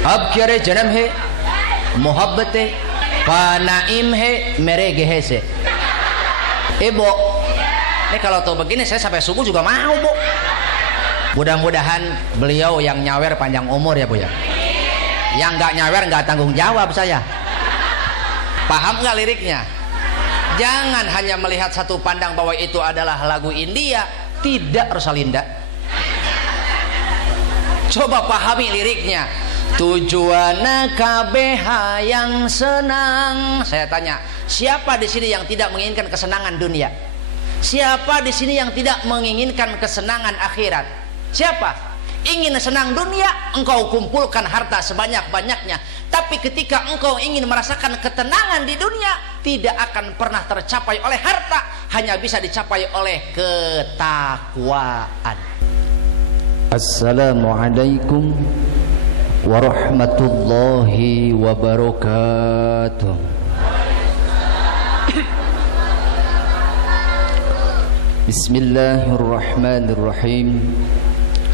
अब क्या रे जन्म है मोहब्बत है panaim he merege hese. Ibu, ini kalau tahu begini saya sampai subuh juga mau, Bu. Mudah-mudahan beliau yang nyawer panjang umur ya, Bu ya. Yang nggak nyawer nggak tanggung jawab saya. Paham nggak liriknya? Jangan hanya melihat satu pandang bahwa itu adalah lagu India. Tidak, Rosalinda. Coba pahami liriknya. Tujuan KBH yang senang. Saya tanya, siapa di sini yang tidak menginginkan kesenangan dunia? Siapa di sini yang tidak menginginkan kesenangan akhirat? Siapa? Ingin senang dunia, engkau kumpulkan harta sebanyak-banyaknya. Tapi ketika engkau ingin merasakan ketenangan di dunia, tidak akan pernah tercapai oleh harta, hanya bisa dicapai oleh ketakwaan. Assalamualaikum warahmatullahi wabarakatuh. Bismillahirrahmanirrahim.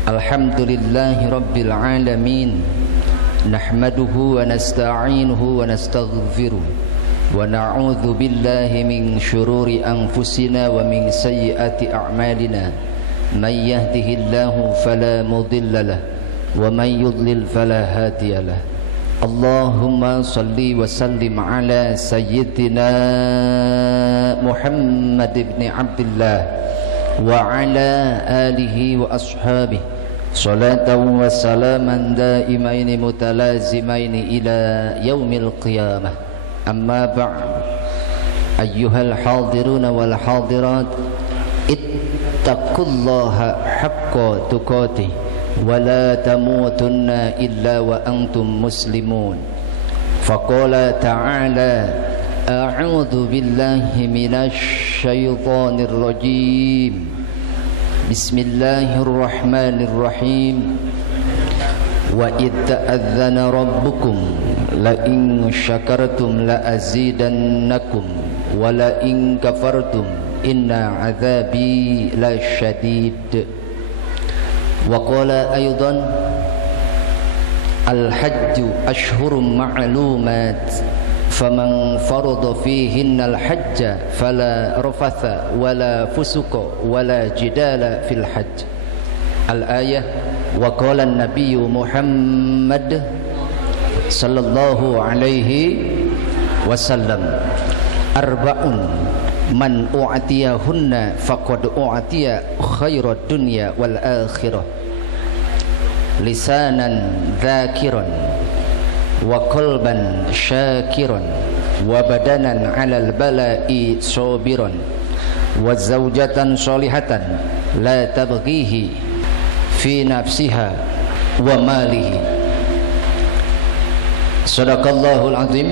Alhamdulillahi rabbil alamin. Nahmaduhu wa nasta'inuhu wa nastaghfiruh. Wa na'udzu billahi min syururi anfusina wa min sayyiati a'malina. May yahdihillahu fala mudilla lahu wa may yudlil fala hadiya lahu. Allahumma salli wa sallim ala sayyidina Muhammad ibn Abdullah wa ala alihi wa ashabihi salatan wa salaman daimaini mutalazimaini ila yaumil qiyamah. Amma ba'd. Ayyuhal hadiruna wal hadirat, ittaqullaha haqqa tuqatih wa la tamutunna illa wa antum muslimun. Faqala ta'ala, a'udzu billahi minasy syaithanir rajim. Bismillahirrahmanirrahim. Wa idza'adzana rabbukum la in syakartum la azidannakum wa la in kafartum inna azabi la syadid. Wa qala aydan, al-hajju ashhurum ma'lumat faman farada fihinna al-hajja fala rafatha wala fusuqa wala jidala fil hajj. Al-ayah. Wa qala an-nabiy Muhammad sallallahu alaihi wasallam, arba'un man u'tiyahunna faqad u'tiya khairad dunya wal akhirah. Lisanan dzakiran wa qalban syakiran wa badanan 'alal bala'i sabiran wa zawjatan shalihatan la tabghihi fi nafsiha wa malihi. Sadaqallahul azim.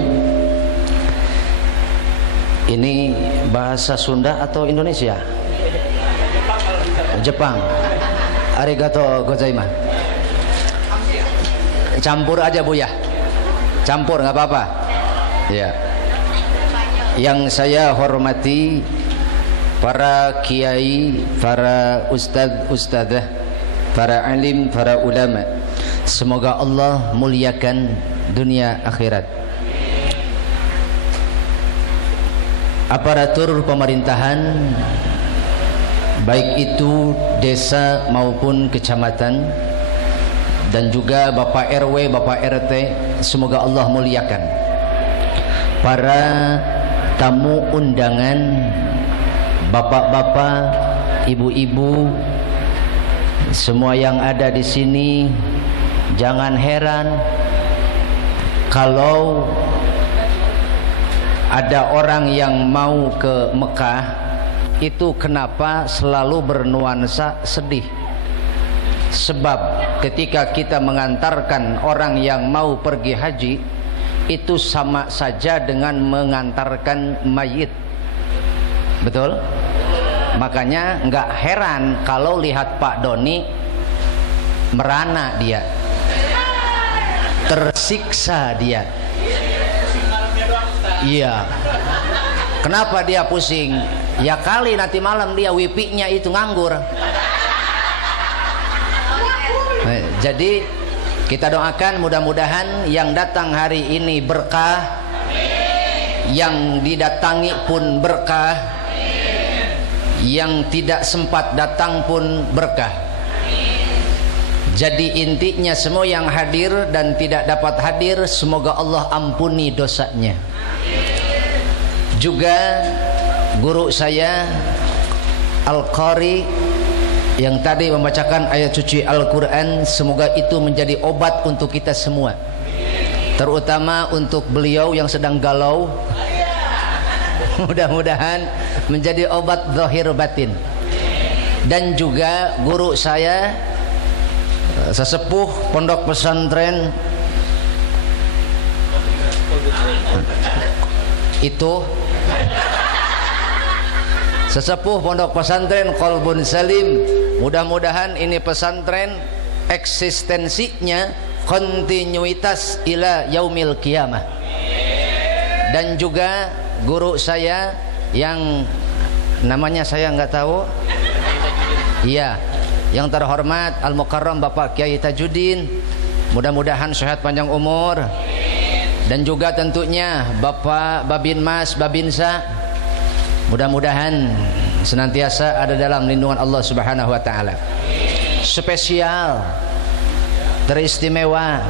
Ini bahasa Sunda atau Indonesia? Jepang. Arigato gozaimasu. Campur aja, Bu ya. Campur nggak apa-apa. Ya. Yang saya hormati para kiai, para ustadz-ustadzah, para alim, para ulama. Semoga Allah muliakan dunia akhirat. Aparatur pemerintahan, baik itu desa maupun kecamatan, dan juga Bapak RW, Bapak RT, semoga Allah muliakan. Para tamu undangan, bapak-bapak, ibu-ibu, semua yang ada di sini, jangan heran kalau ada orang yang mau ke Mekah itu kenapa selalu bernuansa sedih. Sebab ketika kita mengantarkan orang yang mau pergi haji, itu sama saja dengan mengantarkan mayit. Betul? Makanya nggak heran kalau lihat Pak Doni merana dia, tersiksa dia. Iya. Kenapa dia pusing? Ya kali nanti malam dia wipinya itu nganggur. Jadi Kita doakan mudah-mudahan yang datang hari ini berkah, yang didatangi pun berkah, yang tidak sempat datang pun berkah. Jadi intinya semua yang hadir dan tidak dapat hadir, semoga Allah ampuni dosanya. Juga guru saya Al-Qari yang tadi membacakan ayat suci Al-Quran, semoga itu menjadi obat untuk kita semua, terutama untuk beliau yang sedang galau. Mudah-mudahan menjadi obat zahir batin. Dan juga guru saya sesepuh pondok pesantren itu, sesepuh pondok pesantren Qalbun Salim, mudah-mudahan ini pesantren eksistensinya kontinuitas ila yaumil qiyamah. Dan juga guru saya yang namanya saya nggak tahu, iya, yang terhormat Al-Mukarram Bapak Kiai Tajuddin, mudah-mudahan sehat panjang umur. Dan juga tentunya Bapak Babinmas Babinsa, mudah-mudahan senantiasa ada dalam lindungan Allah Subhanahu wa taala. Spesial teristimewa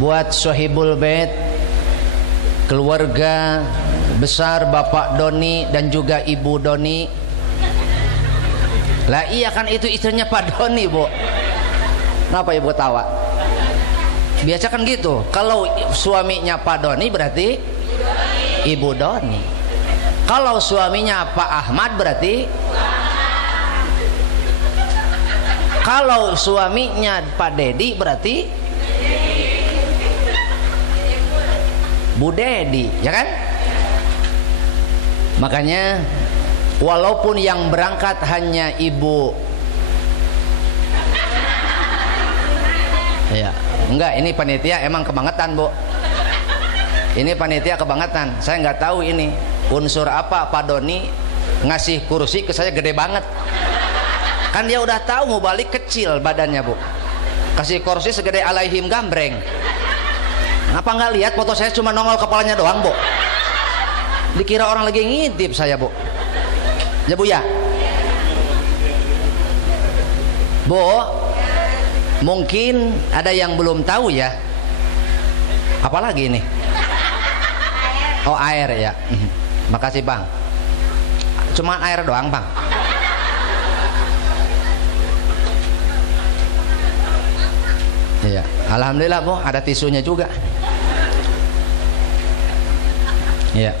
buat Sohibul Bait, keluarga besar Bapak Doni dan juga Ibu Doni. Lah iya kan itu istrinya Pak Doni, Bu. Kenapa Ibu tawa? Biasa kan gitu. Kalau suaminya Pak Doni berarti Ibu Doni. Kalau suaminya Pak Ahmad berarti, kalau suaminya Pak Dedi berarti Bu Dedi, ya kan? Makanya walaupun yang berangkat hanya ibu, ya enggak, ini panitia emang kebangetan, Bu. Ini panitia kebangetan. Saya nggak tahu ini unsur apa Pak Doni ngasih kursi ke saya gede banget. Kan dia udah tahu mau balik kecil badannya, Bu. Kasih kursi segede Alaihim Gambreng. Apa nggak lihat foto saya cuma nongol kepalanya doang, Bu? Dikira orang lagi ngintip saya, Bu. Ya, Bu ya. Bu, mungkin ada yang belum tahu ya. Apalagi ini? Oh, air ya. Makasih, Bang. Cuma air doang, Bang. Iya, alhamdulillah, Bu, ada tisunya juga. Iya.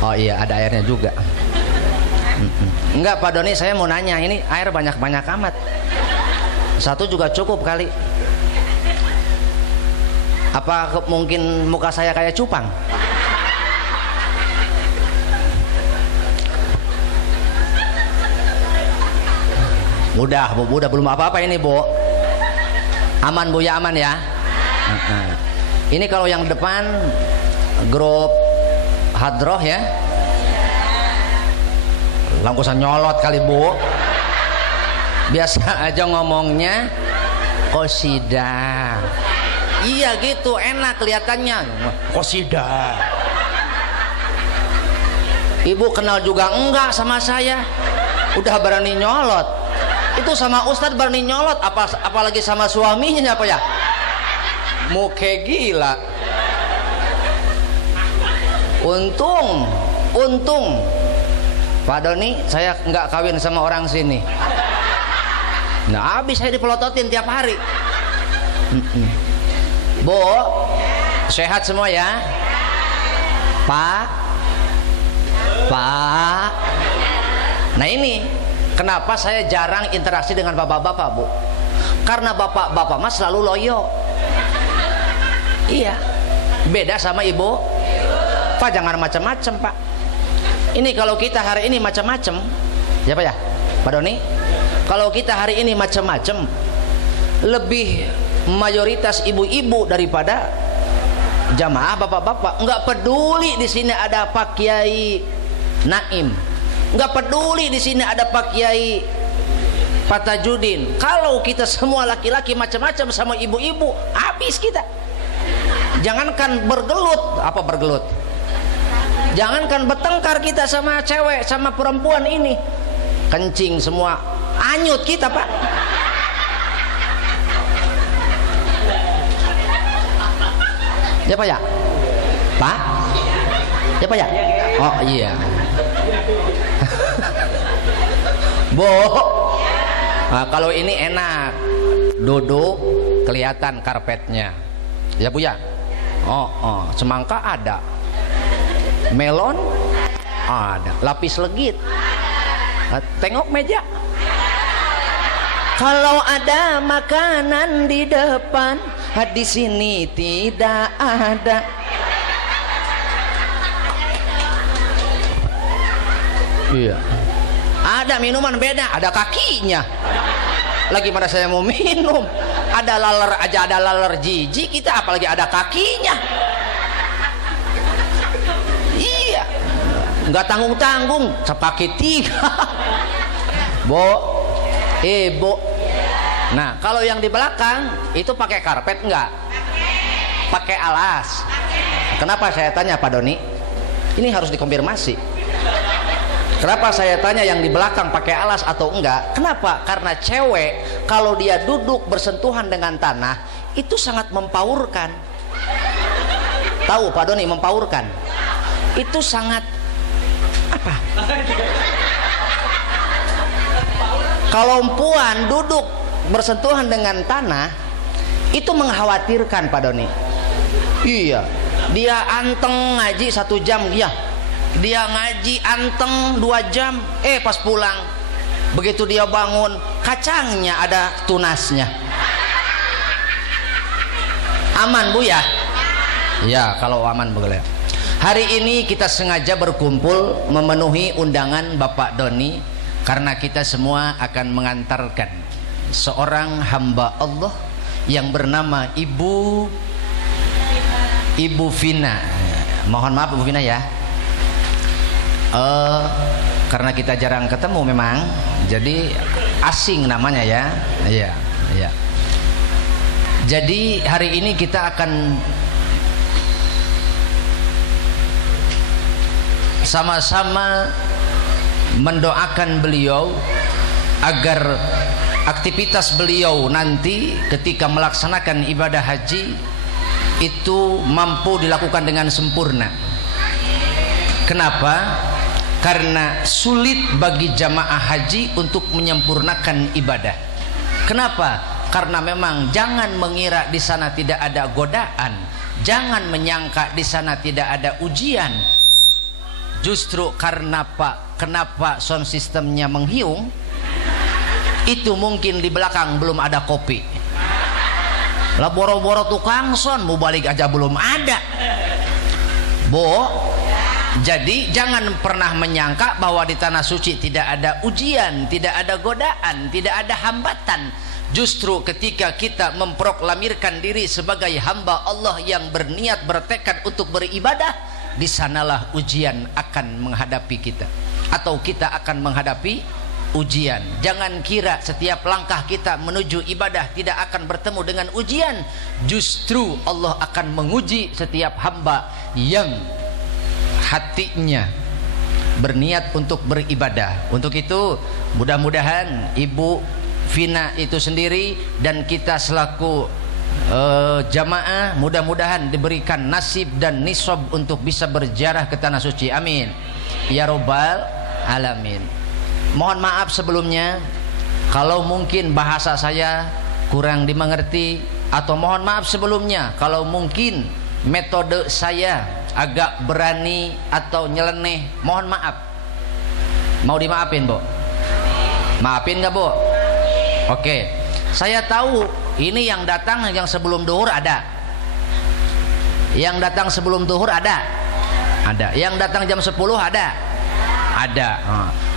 Oh iya, ada airnya juga. Enggak, Pak Doni, saya mau nanya, ini air banyak-banyak amat. Satu juga cukup kali. Apa mungkin muka saya kayak cupang? Udah, Bu, udah belum apa-apa ini, Bu. Aman, Bu ya, aman ya. Ini kalau yang depan grup hadroh ya. Langkusan nyolot kali, Bu. Biasa aja ngomongnya qosidah. Iya gitu, enak kelihatannya. Qosidah. Ibu kenal juga enggak sama saya? Udah berani nyolot. Itu sama Ustadz berani nyolot, apalagi sama suaminya apa ya? Muke gila. Untung Pak Doni saya nggak kawin sama orang sini. Nah, habis saya dipelototin tiap hari. Bu, sehat semua ya? Pak. Nah ini kenapa saya jarang interaksi dengan bapak-bapak, Bu? Karena bapak-bapak mah selalu loyo. Iya, beda sama ibu. Pak jangan macam-macam, Pak. Ini kalau kita hari ini macam-macam, ya Pak ya, Pak Doni. Kalau kita hari ini macam-macam, lebih mayoritas ibu-ibu daripada jamaah bapak-bapak. Enggak peduli di sini ada Pak Kiai Naim, Nggak peduli di sini ada Pak Kiai Pak Tajudin. Kalau kita semua laki-laki macam-macam sama ibu-ibu, habis kita. Jangankan bergelut, apa bergelut? Jangankan bertengkar kita sama cewek, sama perempuan ini, kencing semua, anyut kita, Pak. Ya Pak ya? Pak? Ya Pak ya? Oh iya. Bu, nah, kalau ini enak, duduk kelihatan karpetnya, ya Bu ya. Oh, semangka ada, melon ada, lapis legit, tengok meja. Kalau ada makanan di depan, di sini tidak ada. Iya. Ada minuman beda, ada kakinya. Lagi pada saya mau minum, ada laler aja, ada laler jijik kita, apalagi ada kakinya. Iya, nggak tanggung-tanggung, sepakai 3. Bo, Bo. Nah, kalau yang di belakang itu pakai karpet nggak? Pakai alas. Kenapa saya tanya Pak Doni? Ini harus dikonfirmasi. Kenapa saya tanya yang di belakang pakai alas atau enggak? Kenapa? Karena cewek kalau dia duduk bersentuhan dengan tanah itu sangat mempaurkan. Tahu Pak Doni mempaurkan? Itu sangat apa? Kalau perempuan duduk bersentuhan dengan tanah itu mengkhawatirkan Pak Doni. Iya, dia anteng ngaji 1 jam dia ngaji anteng 2 jam, pas pulang begitu dia bangun kacangnya ada tunasnya. Aman Bu ya? Ya, kalau aman boleh. Hari ini kita sengaja berkumpul memenuhi undangan Bapak Doni karena kita semua akan mengantarkan seorang hamba Allah yang bernama Ibu Vina. Mohon maaf Ibu Vina ya. Karena kita jarang ketemu memang, jadi asing namanya ya. Iya. Jadi hari ini kita akan sama-sama mendoakan beliau agar aktivitas beliau nanti ketika melaksanakan ibadah haji itu mampu dilakukan dengan sempurna. Kenapa? Karena sulit bagi jamaah haji untuk menyempurnakan ibadah. Kenapa? Karena memang jangan mengira di sana tidak ada godaan, jangan menyangka di sana tidak ada ujian. Justru karena kenapa sound sistemnya menghiung? Itu mungkin di belakang belum ada kopi. Lah boro-boro tukang son mau balik aja belum ada. Jadi jangan pernah menyangka bahwa di tanah suci tidak ada ujian, tidak ada godaan, tidak ada hambatan. Justru ketika kita memproklamirkan diri sebagai hamba Allah yang berniat bertekad untuk beribadah, di sanalah ujian akan menghadapi kita, atau kita akan menghadapi ujian. Jangan kira setiap langkah kita menuju ibadah tidak akan bertemu dengan ujian. Justru Allah akan menguji setiap hamba yang hatinya berniat untuk beribadah. Untuk itu mudah-mudahan Ibu Vina itu sendiri dan kita selaku jamaah mudah-mudahan diberikan nasib dan nisab untuk bisa berziarah ke tanah suci. Amin ya robbal alamin. Mohon maaf sebelumnya kalau mungkin bahasa saya kurang dimengerti, atau mohon maaf sebelumnya kalau mungkin metode saya agak berani atau nyeleneh, mohon maaf. Mau dimaafin Bu? Maafin nggak Bu? Oke, saya tahu ini yang datang yang sebelum duhur ada, yang datang sebelum duhur ada, yang datang jam 10 ada,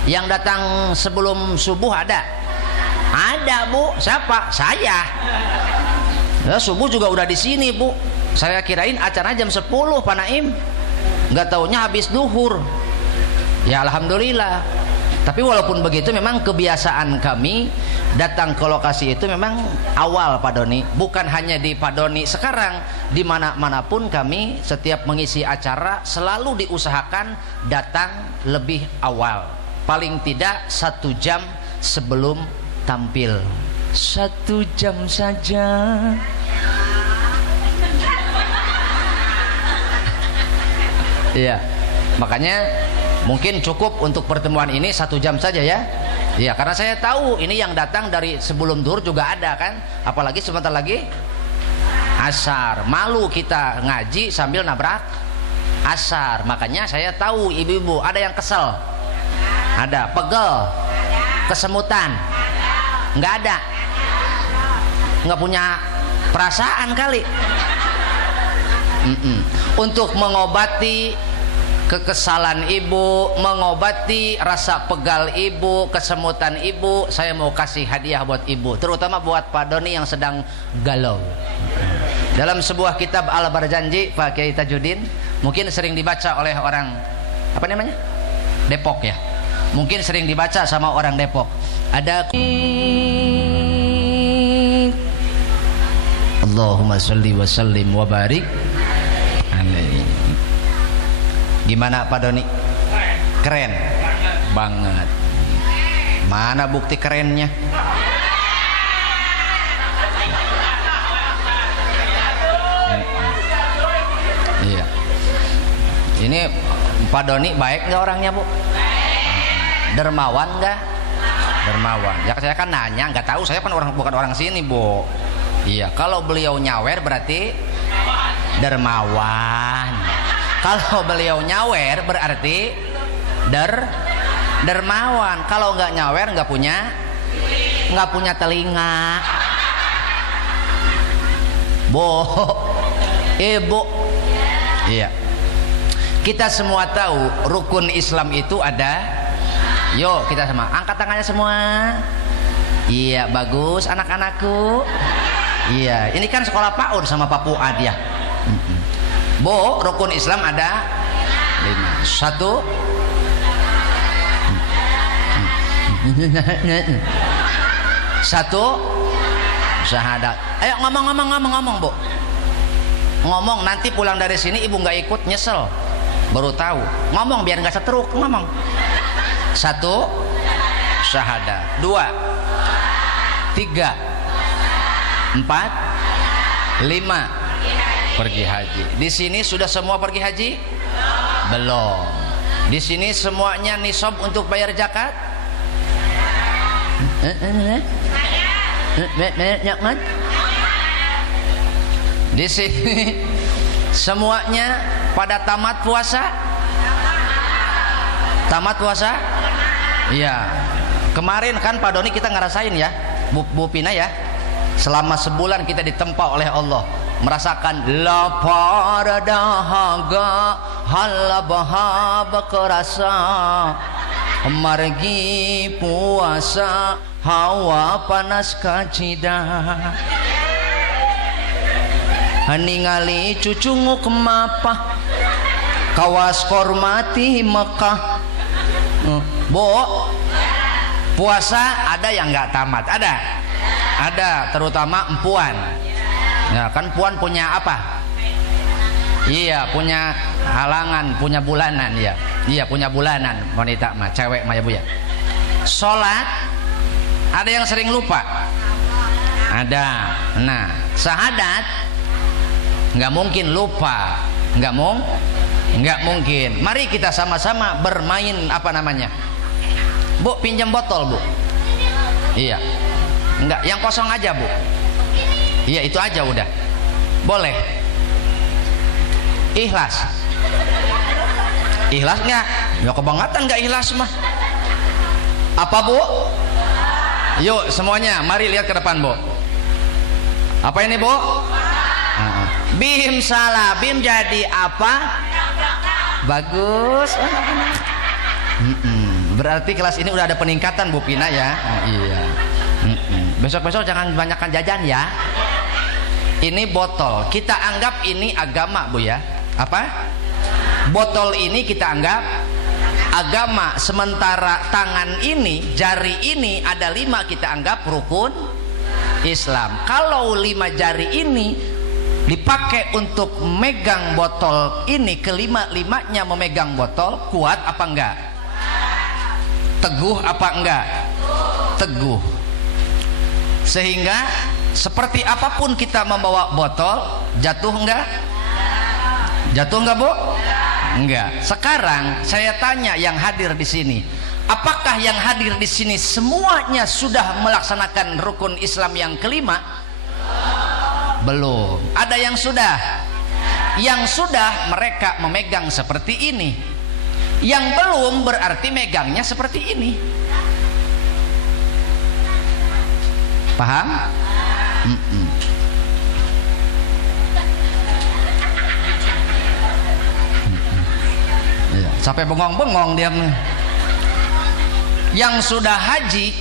yang datang sebelum subuh ada Bu. Siapa? Saya. Ya, subuh juga udah di sini Bu. Saya kirain acara jam 10 Pak Naim, nggak taunya habis duhur. Ya alhamdulillah. Tapi walaupun begitu memang kebiasaan kami datang ke lokasi itu memang awal Pak Doni, bukan hanya di Pak Doni. Sekarang di mana-manapun kami setiap mengisi acara selalu diusahakan datang lebih awal, paling tidak 1 jam sebelum tampil. 1 jam saja. Iya, makanya mungkin cukup untuk pertemuan ini 1 jam saja ya. Iya, karena saya tahu ini yang datang dari sebelum duhur juga ada kan, apalagi sebentar lagi asar. Malu kita ngaji sambil nabrak asar. Makanya saya tahu ibu-ibu ada yang kesel, ada pegel, kesemutan, nggak ada, nggak punya perasaan kali. Untuk mengobati kekesalan ibu, mengobati rasa pegal ibu, kesemutan ibu, saya mau kasih hadiah buat ibu, terutama buat Pak Doni yang sedang galau. Dalam sebuah kitab Al-Barjanji Pak Kiai Tajuddin, mungkin sering dibaca oleh orang apa namanya? Depok ya. Mungkin sering dibaca sama orang Depok. Ada Allahumma sholli wa sallim wa barik. Gimana Pak Doni? Keren banget. Mana bukti kerennya? Iya. Ini Pak Doni baik nggak orangnya Bu? Dermawan nggak? Dermawan. Ya saya kan nanya, nggak tahu, saya kan bukan orang sini Bu. Iya. Kalau beliau nyawer berarti dermawan. Kalau beliau nyawer berarti dermawan. Kalau nggak nyawer nggak punya telinga. Bu, ibu, iya. Kita semua tahu rukun Islam itu ada. Yuk kita sama angkat tangannya semua. Iya bagus anak-anakku. Iya, ini kan sekolah PAUD sama Pak Fuad ya. Bu, rukun Islam ada 5. 1 syahadat. Ayo ngomong Bu. Ngomong, nanti pulang dari sini ibu nggak ikut nyesel. Baru tahu. Ngomong biar nggak setruk, ngomong. 1 syahadat. 2 3 4 5 pergi haji. Di sini sudah semua pergi haji? Belum. Di sini semuanya nisab untuk bayar zakat? Di sini semuanya pada tamat puasa? Tamat puasa? Iya. Kemarin kan Pak Doni kita ngerasain ya, Bu Pina ya. Selama sebulan kita ditempa oleh Allah, merasakan lapar dahaga halabah kerasa, margi puasa hawa panas kacida, ningali cucungu kemapa kawas kormati Mekah. Bu, puasa ada yang nggak tamat? Ada, terutama empuan. Ya kan puan punya apa? Iya, punya halangan, punya bulanan ya. Iya, punya bulanan wanita mah, cewek mah ya Bu ya. Sholat ada yang sering lupa? Ada. Nah, syahadat nggak mungkin lupa, nggak mungkin. Mari kita sama-sama bermain apa namanya? Bu, pinjam botol Bu. Iya. Enggak, yang kosong aja Bu. Iya itu aja udah. Boleh. Ikhlas. Ikhlas nggak? Ya kebangetan nggak ikhlas mah. Apa Bu? Yuk semuanya, mari lihat ke depan Bu. Apa ini Bu? Bim salah, Bim jadi apa? Bagus. Berarti kelas ini udah ada peningkatan Bu Pina ya. Iya. Besok-besok jangan banyakkan jajan ya. Ini botol, kita anggap ini agama Bu ya. Apa? Botol ini kita anggap agama, sementara tangan ini, jari ini ada 5 kita anggap rukun Islam. Kalau 5 jari ini dipakai untuk megang botol ini, kelima-limanya memegang botol, kuat apa enggak? Teguh apa enggak? Teguh. Sehingga seperti apapun kita membawa botol, jatuh enggak? Jatuh enggak, Bu? Enggak. Sekarang saya tanya yang hadir di sini, apakah yang hadir di sini semuanya sudah melaksanakan rukun Islam yang kelima? Belum. Ada yang sudah? Yang sudah mereka memegang seperti ini. Yang belum berarti megangnya seperti ini. Paham? Sampai bengong-bengong dia. Yang sudah haji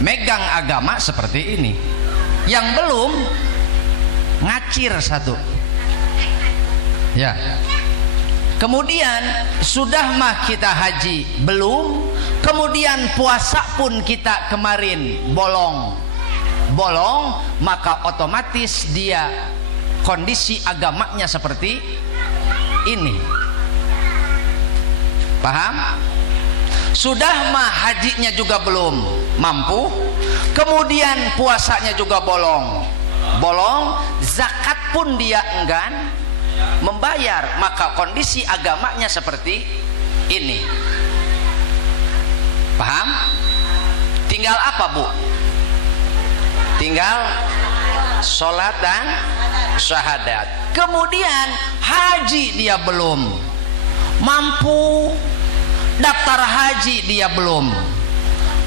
megang agama seperti ini. Yang belum ngacir satu. Ya. Kemudian sudah mah kita haji belum, kemudian puasa pun kita kemarin bolong, maka otomatis dia kondisi agamanya seperti ini. Paham? Sudah mah hajinya juga belum mampu, kemudian puasanya juga bolong, zakat pun dia enggan membayar, maka kondisi agamanya seperti ini. Paham? Tinggal apa, Bu? Tinggal sholat dan syahadat. Kemudian haji dia belum mampu, daftar haji dia belum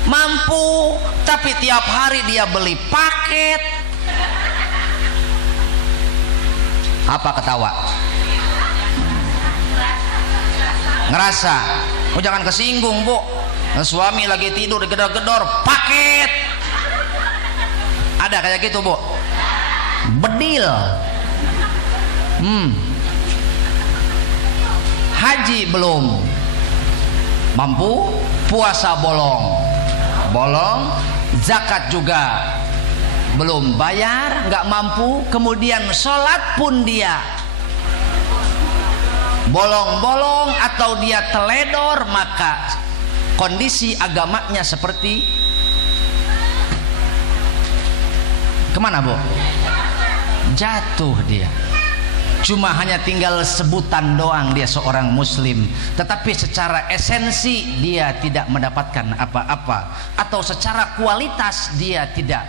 mampu, tapi tiap hari dia beli paket. Apa ketawa? Ngerasa? Oh, jangan kesinggung, Bu. Suami lagi tidur digedor-gedor, paket. Ada kayak gitu, Bu? Bedil. Haji belum mampu, puasa bolong, zakat juga belum bayar, nggak mampu, kemudian sholat pun dia bolong atau dia teledor, maka kondisi agamanya seperti kemana, Bu? Jatuh dia. Cuma hanya tinggal sebutan doang dia seorang muslim, tetapi secara esensi dia tidak mendapatkan apa-apa, atau secara kualitas dia tidak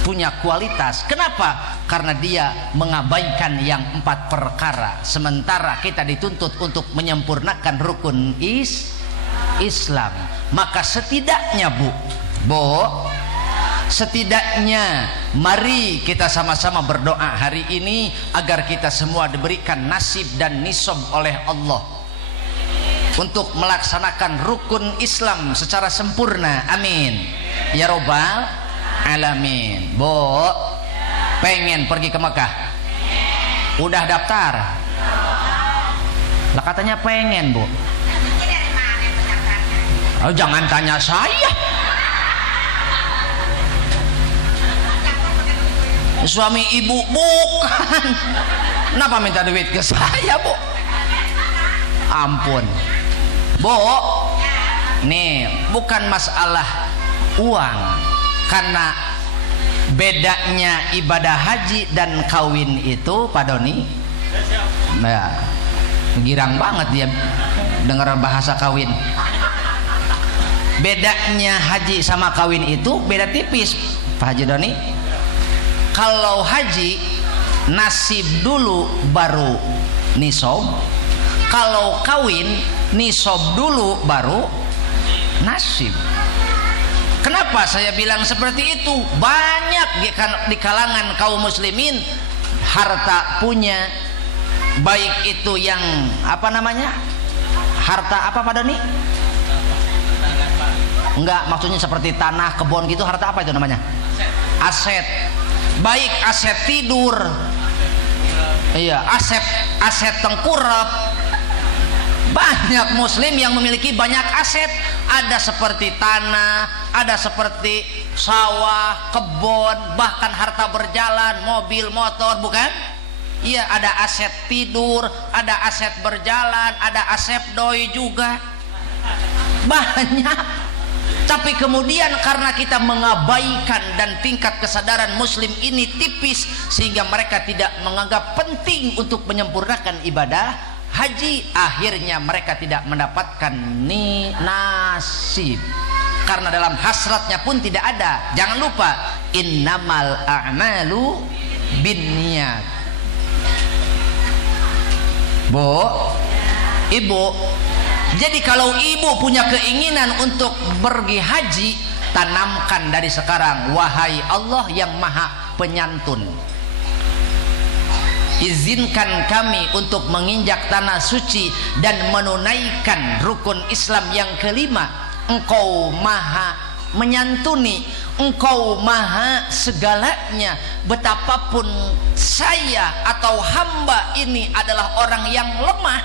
punya kualitas. Kenapa? Karena dia mengabaikan yang 4 perkara, sementara kita dituntut untuk menyempurnakan rukun Islam. Maka setidaknya, Bu, setidaknya mari kita sama-sama berdoa hari ini agar kita semua diberikan nasib dan nisab oleh Allah untuk melaksanakan rukun Islam secara sempurna. Amin ya robbal alamin. Bu, pengen pergi ke Mekah? Udah daftar? Lah katanya pengen, Bu. Oh, jangan tanya saya. Suami ibu bukan. Kenapa minta duit ke saya, Bu? Ampun, Bu. Nih, bukan masalah uang, karena bedanya ibadah haji dan kawin itu, Pak Doni. Nah, girang banget dia dengar bahasa kawin. Bedanya haji sama kawin itu beda tipis, Pak Haji Doni. Kalau haji nasib dulu baru nisab, kalau kawin nisab dulu baru nasib. Kenapa saya bilang seperti itu? Banyak di kalangan kaum muslimin harta punya, baik itu yang apa namanya, harta apa, Pak Doni? Enggak, maksudnya seperti tanah, kebun gitu. Harta apa itu namanya? Aset. Baik aset tidur, iya, aset tengkurap, Banyak muslim yang memiliki banyak aset, ada seperti tanah, ada seperti sawah, kebun, bahkan harta berjalan, mobil, motor, bukan? Iya, ada aset tidur, ada aset berjalan, ada aset doi juga. Banyak. Tapi kemudian karena kita mengabaikan dan tingkat kesadaran muslim ini tipis, sehingga mereka tidak menganggap penting untuk menyempurnakan ibadah haji, akhirnya mereka tidak mendapatkan nasib. Karena dalam hasratnya pun tidak ada. Jangan lupa, innamal a'malu binniyat. Bu, ibu, jadi kalau ibu punya keinginan untuk pergi haji, tanamkan dari sekarang, wahai Allah yang maha penyantun, izinkan kami untuk menginjak tanah suci dan menunaikan rukun Islam yang kelima. Engkau maha menyantuni, engkau maha segalanya. Betapapun saya atau hamba ini adalah orang yang lemah,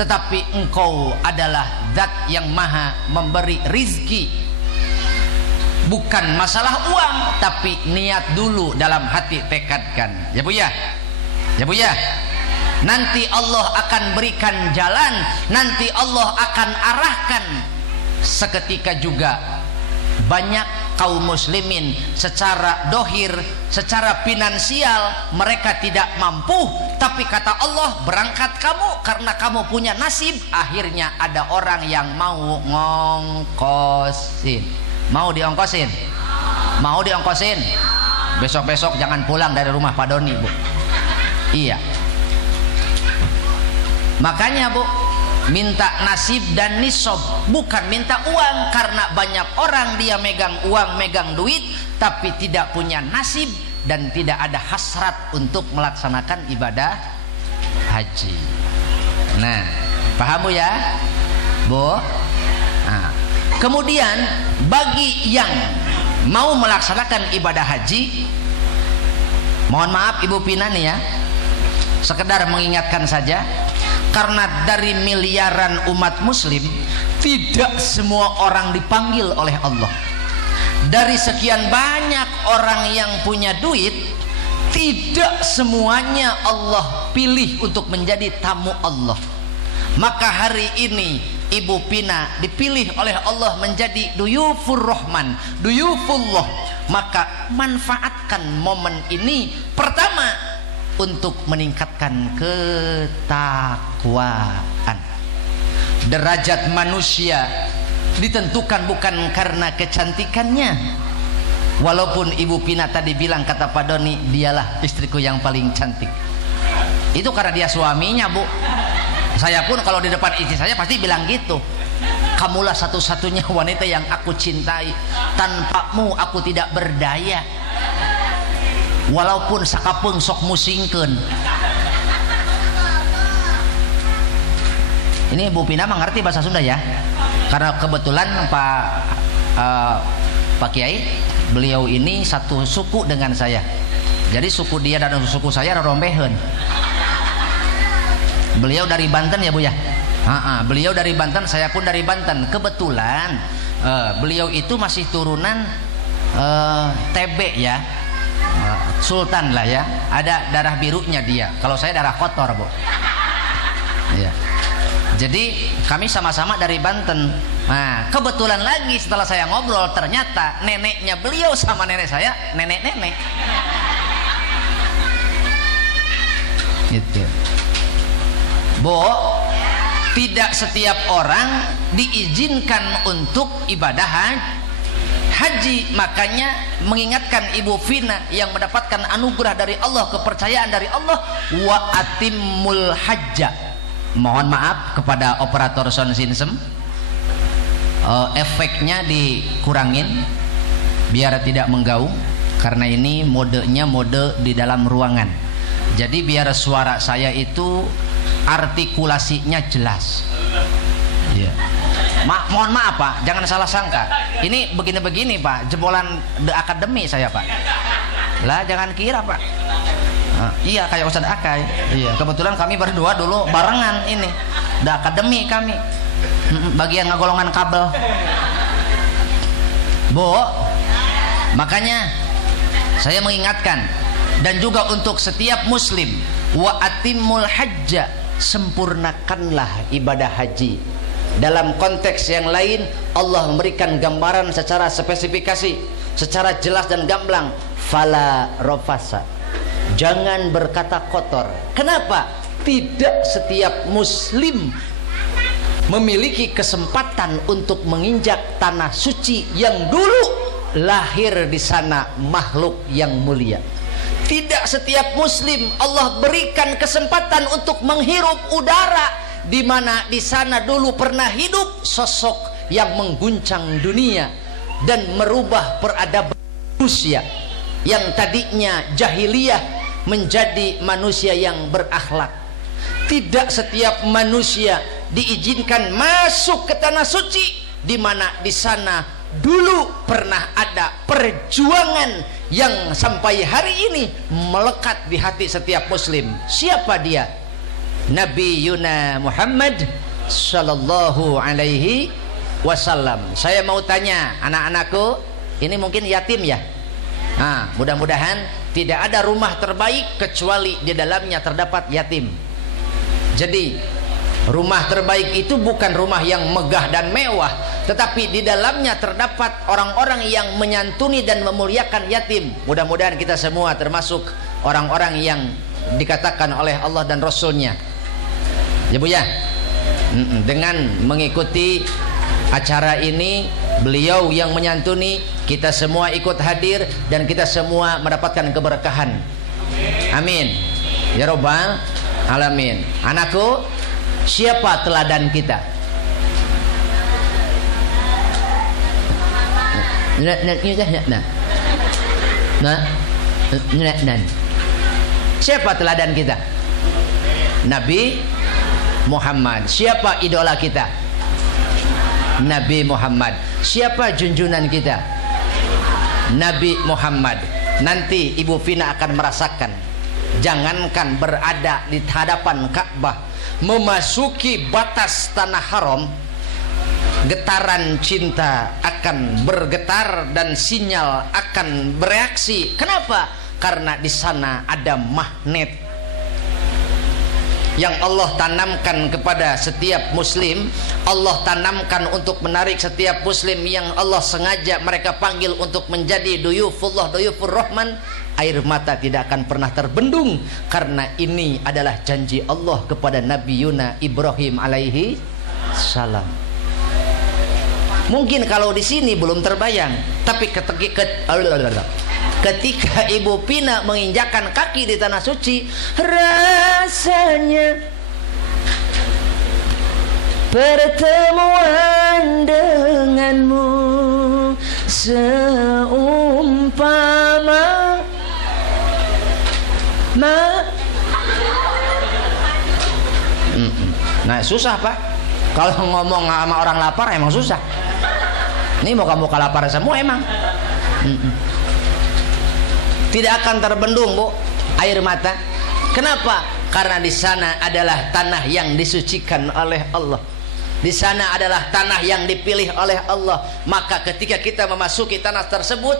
tetapi engkau adalah zat yang maha memberi rizki. Bukan masalah uang, tapi niat dulu dalam hati, tekadkan. Ya Bu ya, ya Bu ya. Nanti Allah akan berikan jalan, nanti Allah akan arahkan. Seketika juga banyak kaum muslimin secara dohir, secara finansial mereka tidak mampu, tapi kata Allah, berangkat kamu karena kamu punya nasib. Akhirnya ada orang yang mau ngongkosin. Mau diongkosin? Mau diongkosin? Besok-besok jangan pulang dari rumah Pak Doni, Bu. Iya. Makanya, Bu, minta nasib dan nisab, bukan minta uang. Karena banyak orang dia megang uang, megang duit, tapi tidak punya nasib dan tidak ada hasrat untuk melaksanakan ibadah haji. Nah, paham Bu ya, Bu? Nah, kemudian bagi yang mau melaksanakan ibadah haji, mohon maaf Ibu Pina nih ya, sekedar mengingatkan saja, karena dari miliaran umat muslim tidak semua orang dipanggil oleh Allah. Dari sekian banyak orang yang punya duit, tidak semuanya Allah pilih untuk menjadi tamu Allah. Maka hari ini Ibu Pina dipilih oleh Allah menjadi duyufur rahman, duyufullah. Maka manfaatkan momen ini, pertama untuk meningkatkan ketakwaan. Derajat manusia ditentukan bukan karena kecantikannya. Walaupun Ibu Pina tadi bilang, kata Pak Doni, dialah istriku yang paling cantik. Itu karena dia suaminya, Bu. Saya pun kalau di depan istri saya pasti bilang gitu. Kamulah satu-satunya wanita yang aku cintai. Tanpamu aku tidak berdaya. Walaupun sakapung sok musingkeun. Ini Bu Pina mengerti bahasa Sunda ya, karena kebetulan Pak Kiai, beliau ini satu suku dengan saya. Jadi suku dia dan suku saya rombeheun. Beliau dari Banten ya Bu ya. Beliau dari Banten, saya pun dari Banten. Kebetulan beliau itu masih turunan TB ya, Sultan lah ya, ada darah birunya dia. Kalau saya darah kotor, Bu. Ya. Jadi kami sama-sama dari Banten. Nah, kebetulan lagi setelah saya ngobrol, ternyata neneknya beliau sama nenek saya nenek-nenek. Gitu. Bu, tidak setiap orang diizinkan untuk ibadah haji. Makanya mengingatkan Ibu Vina yang mendapatkan anugerah dari Allah, kepercayaan dari Allah, wa atimul hajja. Mohon maaf kepada operator sound system, efeknya dikurangin biar tidak menggaung, karena ini modenya mode di dalam ruangan. Jadi biar suara saya itu artikulasinya jelas. Ya. Mohon maaf Pak, jangan salah sangka. Ini begini-begini Pak, jebolan The Academy saya Pak. Lah jangan kira Pak. Iya kayak Ustadz Akai. Iya, kebetulan kami berdua dulu barengan ini. Udah akademi kami. Bagian ngegolongan kabel. Bu, makanya saya mengingatkan, dan juga untuk setiap muslim, wa atimul hajja, sempurnakanlah ibadah haji. Dalam konteks yang lain Allah memberikan gambaran secara spesifikasi, secara jelas dan gamblang, fala rofasa, jangan berkata kotor. Kenapa? Tidak setiap muslim memiliki kesempatan untuk menginjak tanah suci yang dulu lahir di sana makhluk yang mulia. Tidak setiap muslim Allah berikan kesempatan untuk menghirup udara di mana di sana dulu pernah hidup sosok yang mengguncang dunia dan merubah peradaban manusia yang tadinya jahiliyah menjadi manusia yang berakhlak. Tidak setiap manusia diizinkan masuk ke tanah suci di mana di sana dulu pernah ada perjuangan yang sampai hari ini melekat di hati setiap muslim. Siapa dia? Nabi Yuna Muhammad sallallahu alaihi wasallam. Saya mau tanya anak-anakku, ini mungkin yatim ya. Nah, mudah-mudahan tidak ada rumah terbaik kecuali di dalamnya terdapat yatim. Jadi rumah terbaik itu bukan rumah yang megah dan mewah, tetapi di dalamnya terdapat orang-orang yang menyantuni dan memuliakan yatim. Mudah-mudahan kita semua termasuk orang-orang yang dikatakan oleh Allah dan Rasulnya, ya Bu ya. Dengan mengikuti acara ini, beliau yang menyantuni, kita semua ikut hadir dan kita semua mendapatkan keberkahan. Amin ya Rabbal alamin. Anakku, siapa teladan kita? Siapa teladan kita? Nabi Muhammad. Siapa idola kita? Nabi Muhammad. Siapa junjunan kita? Nabi Muhammad. Nanti Ibu Vina akan merasakan, jangankan berada di hadapan Ka'bah, memasuki batas tanah haram, getaran cinta akan bergetar dan sinyal akan bereaksi. Kenapa? Karena di sana ada magnet yang Allah tanamkan kepada setiap muslim. Allah tanamkan untuk menarik setiap muslim yang Allah sengaja mereka panggil untuk menjadi duyufullah, duyufur rahman. Air mata tidak akan pernah terbendung, karena ini adalah janji Allah kepada Nabi Yuna Ibrahim alaihi salam. Mungkin kalau di sini belum terbayang, tapi ketika Ibu Pina menginjakkan kaki di tanah suci, rasanya pertemuan denganmu seumpama Nah susah Pak, kalau ngomong sama orang lapar emang susah. Ini muka-muka lapar semua emang. Tidak akan terbendung Bu air mata. Kenapa? Karena di sana adalah tanah yang disucikan oleh Allah. Di sana adalah tanah yang dipilih oleh Allah. Maka ketika kita memasuki tanah tersebut,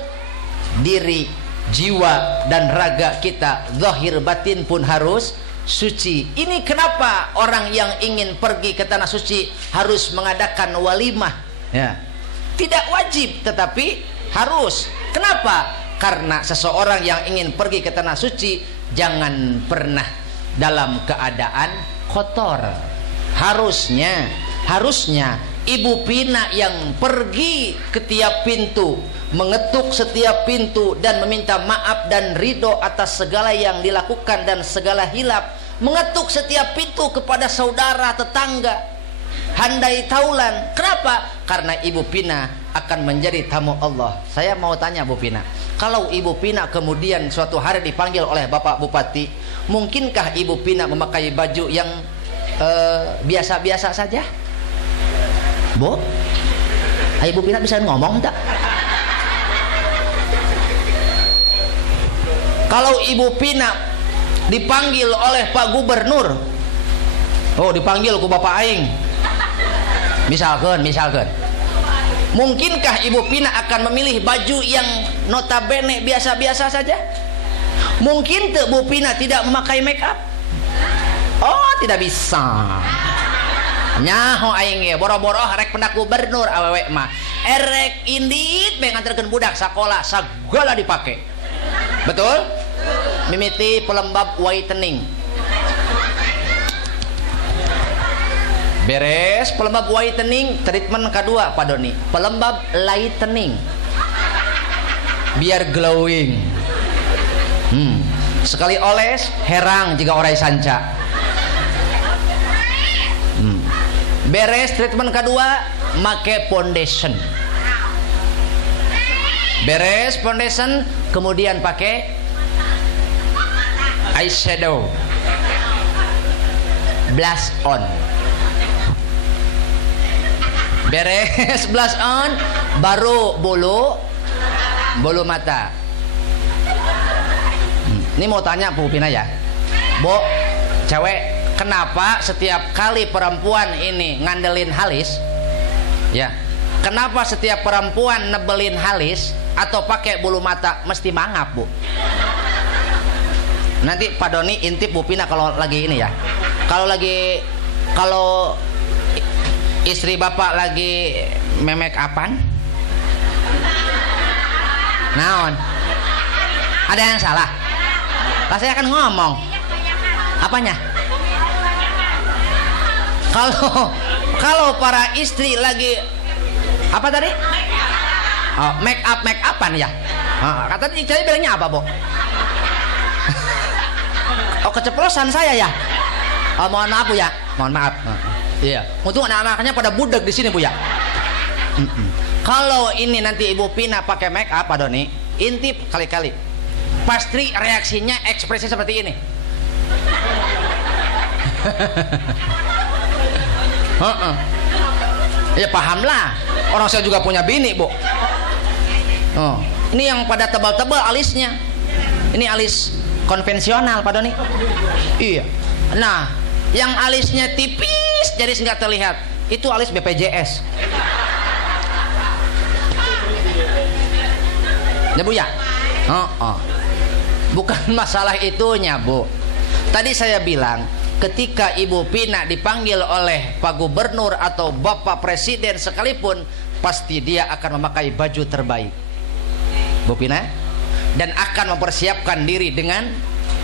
diri, jiwa dan raga kita, zahir batin pun harus suci. Ini kenapa orang yang ingin pergi ke tanah suci harus mengadakan walimah ya. Tidak wajib tetapi harus. Kenapa? Karena seseorang yang ingin pergi ke tanah suci jangan pernah dalam keadaan kotor. Harusnya Ibu Pina yang pergi ke tiap pintu, mengetuk setiap pintu dan meminta maaf dan ridho atas segala yang dilakukan dan segala hilap, mengetuk setiap pintu kepada saudara tetangga, handai taulan. Kenapa? Karena Ibu Pina akan menjadi tamu Allah. Saya mau tanya Bu Pina, kalau Ibu Pina kemudian suatu hari dipanggil oleh Bapak Bupati, mungkinkah Ibu Pina memakai baju yang biasa-biasa saja? Bu, Ibu Pina bisa ngomong tak? Kalau Ibu Pina dipanggil oleh Pak Gubernur Oh, dipanggil ku bapak aing. Misalkan. Mungkinkah Ibu Pina akan memilih baju yang notabene biasa-biasa saja? Mungkin tuh Bu Pina tidak memakai make up? Oh, tidak bisa. Nyaho aing ge boro-boro rek pendak gubernur awewe mah. Erek indit be nganterkeun budak sakola sagala dipake. Betul? Mimiti pelembab whitening. Beres pelembab whitening, treatment kedua Pak Doni, pelembab lightening biar glowing. Sekali oles herang jika orai sanca. Beres treatment kedua, make foundation. Beres foundation, kemudian pakai eyeshadow, blush on. Beres blush on, baru bulu mata. Ini mau tanya Bu Pina ya, Bu, cewek, kenapa setiap kali perempuan ini ngandelin halis, ya, kenapa setiap perempuan nebelin halis atau pakai bulu mata mesti mangap, Bu? Nanti Pak Doni intip Bu Pina kalau lagi ini ya, kalau istri bapak lagi memek apaan? Naon? Ada yang salah? Lah saya akan ngomong. Apanya? Kalau para istri lagi apa tadi? Oh, make upan ya. Kata saya bilangnya apa, Bu? Oh, keceplosan saya ya. Oh, mohon maaf Bu ya. Mohon maaf. Iya. Untung anak-anaknya pada budak di sini Bu ya. Kalau ini nanti Ibu Pina pakai make up Pak Doni, intip kali-kali. Pasti reaksinya ekspresi seperti ini. Ya pahamlah. Orang saya juga punya bini Bu. Oh, ini yang pada tebal-tebal alisnya. Ini alis konvensional Pak Doni. Iya. Nah, yang alisnya tipis jadi nggak terlihat, itu alis BPJS. Ya Bu ya. Bukan masalah itunya Bu. Tadi saya bilang ketika Ibu Pina dipanggil oleh Pak Gubernur atau Bapak Presiden sekalipun, pasti dia akan memakai baju terbaik Bu Pina, dan akan mempersiapkan diri dengan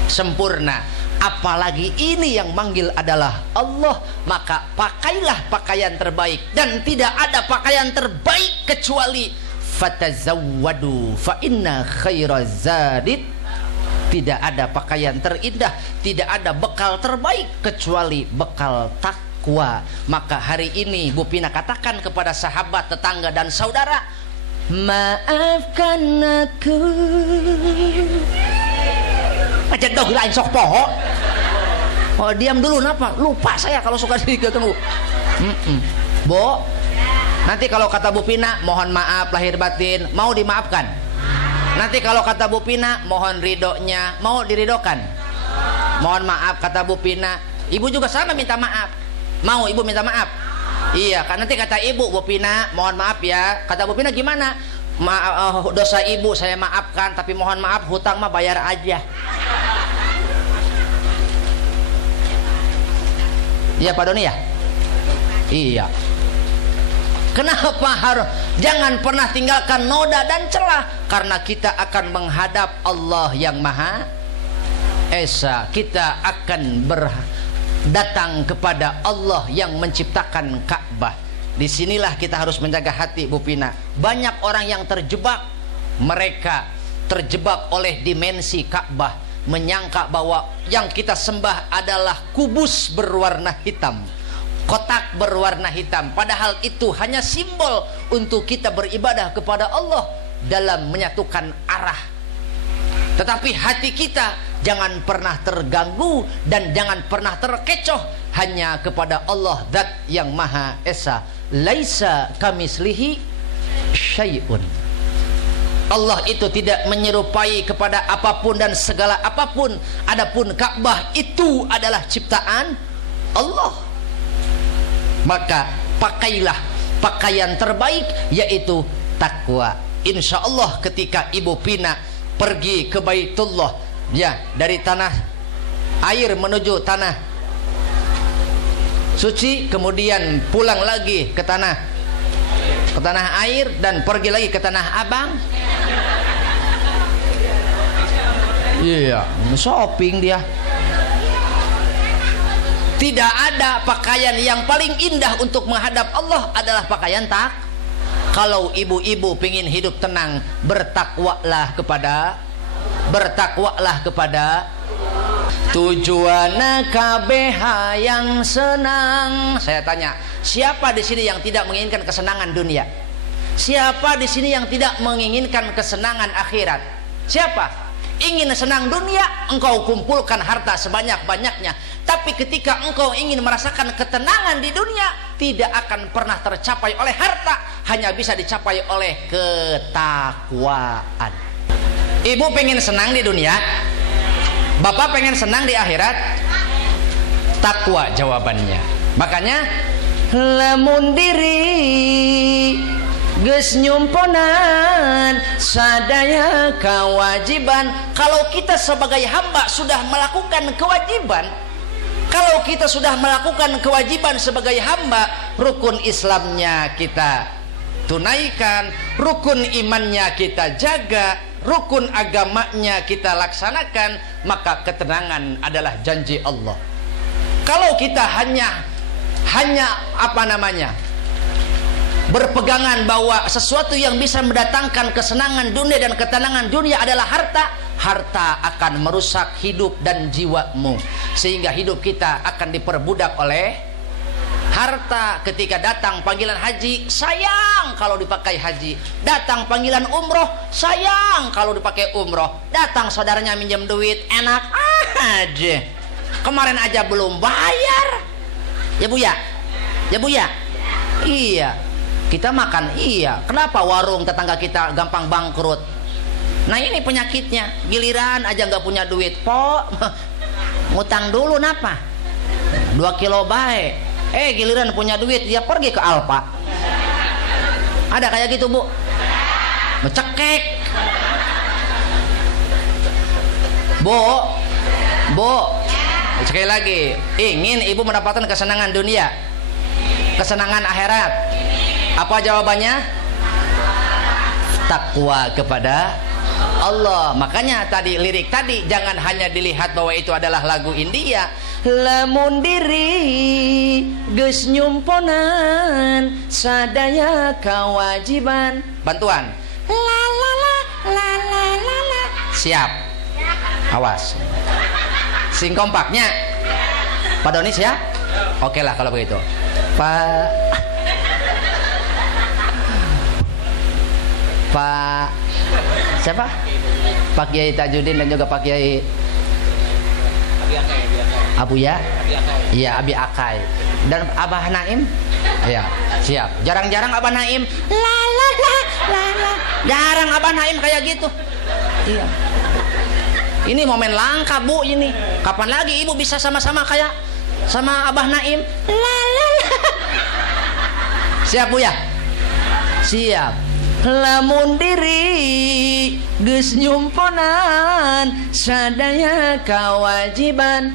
sempurna. Apalagi ini yang manggil adalah Allah, maka pakailah pakaian terbaik, dan tidak ada pakaian terbaik kecuali fatazawwadu fa inna khairaz zadid. Tidak ada pakaian terindah, tidak ada bekal terbaik kecuali bekal takwa. Maka hari ini Bu Pina katakan kepada sahabat, tetangga dan saudara, maafkan aku. Aja dong lain sok poho. Oh, diam dulu napa? Lupa saya kalau suka diganggu. Bu, nanti kalau kata Bu Pina, mohon maaf lahir batin, mau dimaafkan. Nanti kalau kata Bu Pina, mohon ridhonya, mau diridokan. Mohon maaf kata Bu Pina, Ibu juga sama minta maaf. Mau Ibu minta maaf? Iya, kan nanti kata Ibu, Bu Pina, mohon maaf ya. Kata Bu Pina gimana? Dosa Ibu saya maafkan, tapi mohon maaf hutang mah bayar aja. Iya Pak Doni ya? Iya. Kenapa harus? Jangan pernah tinggalkan noda dan celah, karena kita akan menghadap Allah yang Maha Esa. Kita akan datang kepada Allah yang menciptakan Ka'bah. Disinilah kita harus menjaga hati Bu Pina. Banyak orang yang terjebak, mereka terjebak oleh dimensi Ka'bah, menyangka bahwa yang kita sembah adalah kubus berwarna hitam, kotak berwarna hitam, padahal itu hanya simbol untuk kita beribadah kepada Allah dalam menyatukan arah. Tetapi hati kita jangan pernah terganggu dan jangan pernah terkecoh hanya kepada Allah Zat yang Maha Esa. Laisa kamislihi syai'un. Allah itu tidak menyerupai kepada apapun dan segala apapun. Adapun Ka'bah itu adalah ciptaan Allah. Maka pakailah pakaian terbaik, yaitu takwa. Insya Allah ketika Ibu Pina pergi ke Baitullah, ya, dari tanah air menuju tanah suci, kemudian pulang lagi ke tanah air dan pergi lagi ke tanah abang. Iya, shopping dia. Tidak ada pakaian yang paling indah untuk menghadap Allah adalah pakaian tak. Kalau ibu-ibu pingin hidup tenang, bertakwalah kepada tujuan KBH yang senang. Saya tanya, siapa di sini yang tidak menginginkan kesenangan dunia? Siapa di sini yang tidak menginginkan kesenangan akhirat? Siapa? Ingin senang dunia, engkau kumpulkan harta sebanyak-banyaknya. Tapi ketika engkau ingin merasakan ketenangan di dunia, tidak akan pernah tercapai oleh harta, hanya bisa dicapai oleh ketakwaan. Ibu pengen senang di dunia, bapak pengen senang di akhirat. Takwa jawabannya. Makanya lamun diri geus nyumponan sadaya kewajiban. Kalau kita sebagai hamba sudah melakukan kewajiban, kalau kita sudah melakukan kewajiban sebagai hamba, rukun Islamnya kita tunaikan, rukun imannya kita jaga, rukun agamanya kita laksanakan, maka ketenangan adalah janji Allah. Kalau kita hanya berpegangan bahwa sesuatu yang bisa mendatangkan kesenangan dunia dan ketenangan dunia adalah harta, harta akan merusak hidup dan jiwamu, sehingga hidup kita akan diperbudak oleh harta. Ketika datang panggilan haji, sayang kalau dipakai haji. Datang panggilan umroh, sayang kalau dipakai umroh. Datang saudaranya minjem duit, enak aja, kemarin aja belum bayar. Ya bu ya, ya bu ya, iya. Kita makan, iya. Kenapa warung tetangga kita gampang bangkrut? Nah ini penyakitnya. Giliran aja nggak punya duit, po, ngutang dulu napa? 2 kilo bae. Giliran punya duit, dia pergi ke Alfa. Ada kayak gitu bu? Ngecekek. Bu, sekali lagi, ingin ibu mendapatkan kesenangan dunia, kesenangan akhirat. Apa jawabannya? Takwa kepada Allah. Makanya tadi lirik tadi jangan hanya dilihat bahwa itu adalah lagu India. Lamun diri geus nyumponan sadaya kewajiban. Bantuan. La la la la la la la. Siap. Awas. Sing kompaknya. Pak Doni siap? Oke lah kalau begitu. Pak siapa? Pak Kiai Tajudin dan juga Pak Kiai Abu ya? Iya, Abi Akai dan Abah Naim. Iya, siap. Jarang-jarang Abah Naim. La la la la la. Jarang Abah Naim kayak gitu. Iya. Ini momen langka bu ini. Kapan lagi ibu bisa sama-sama kayak sama Abah Naim? La la la. Siap bu ya? Siap. Lamun diri geus nyumponan sadaya kewajiban.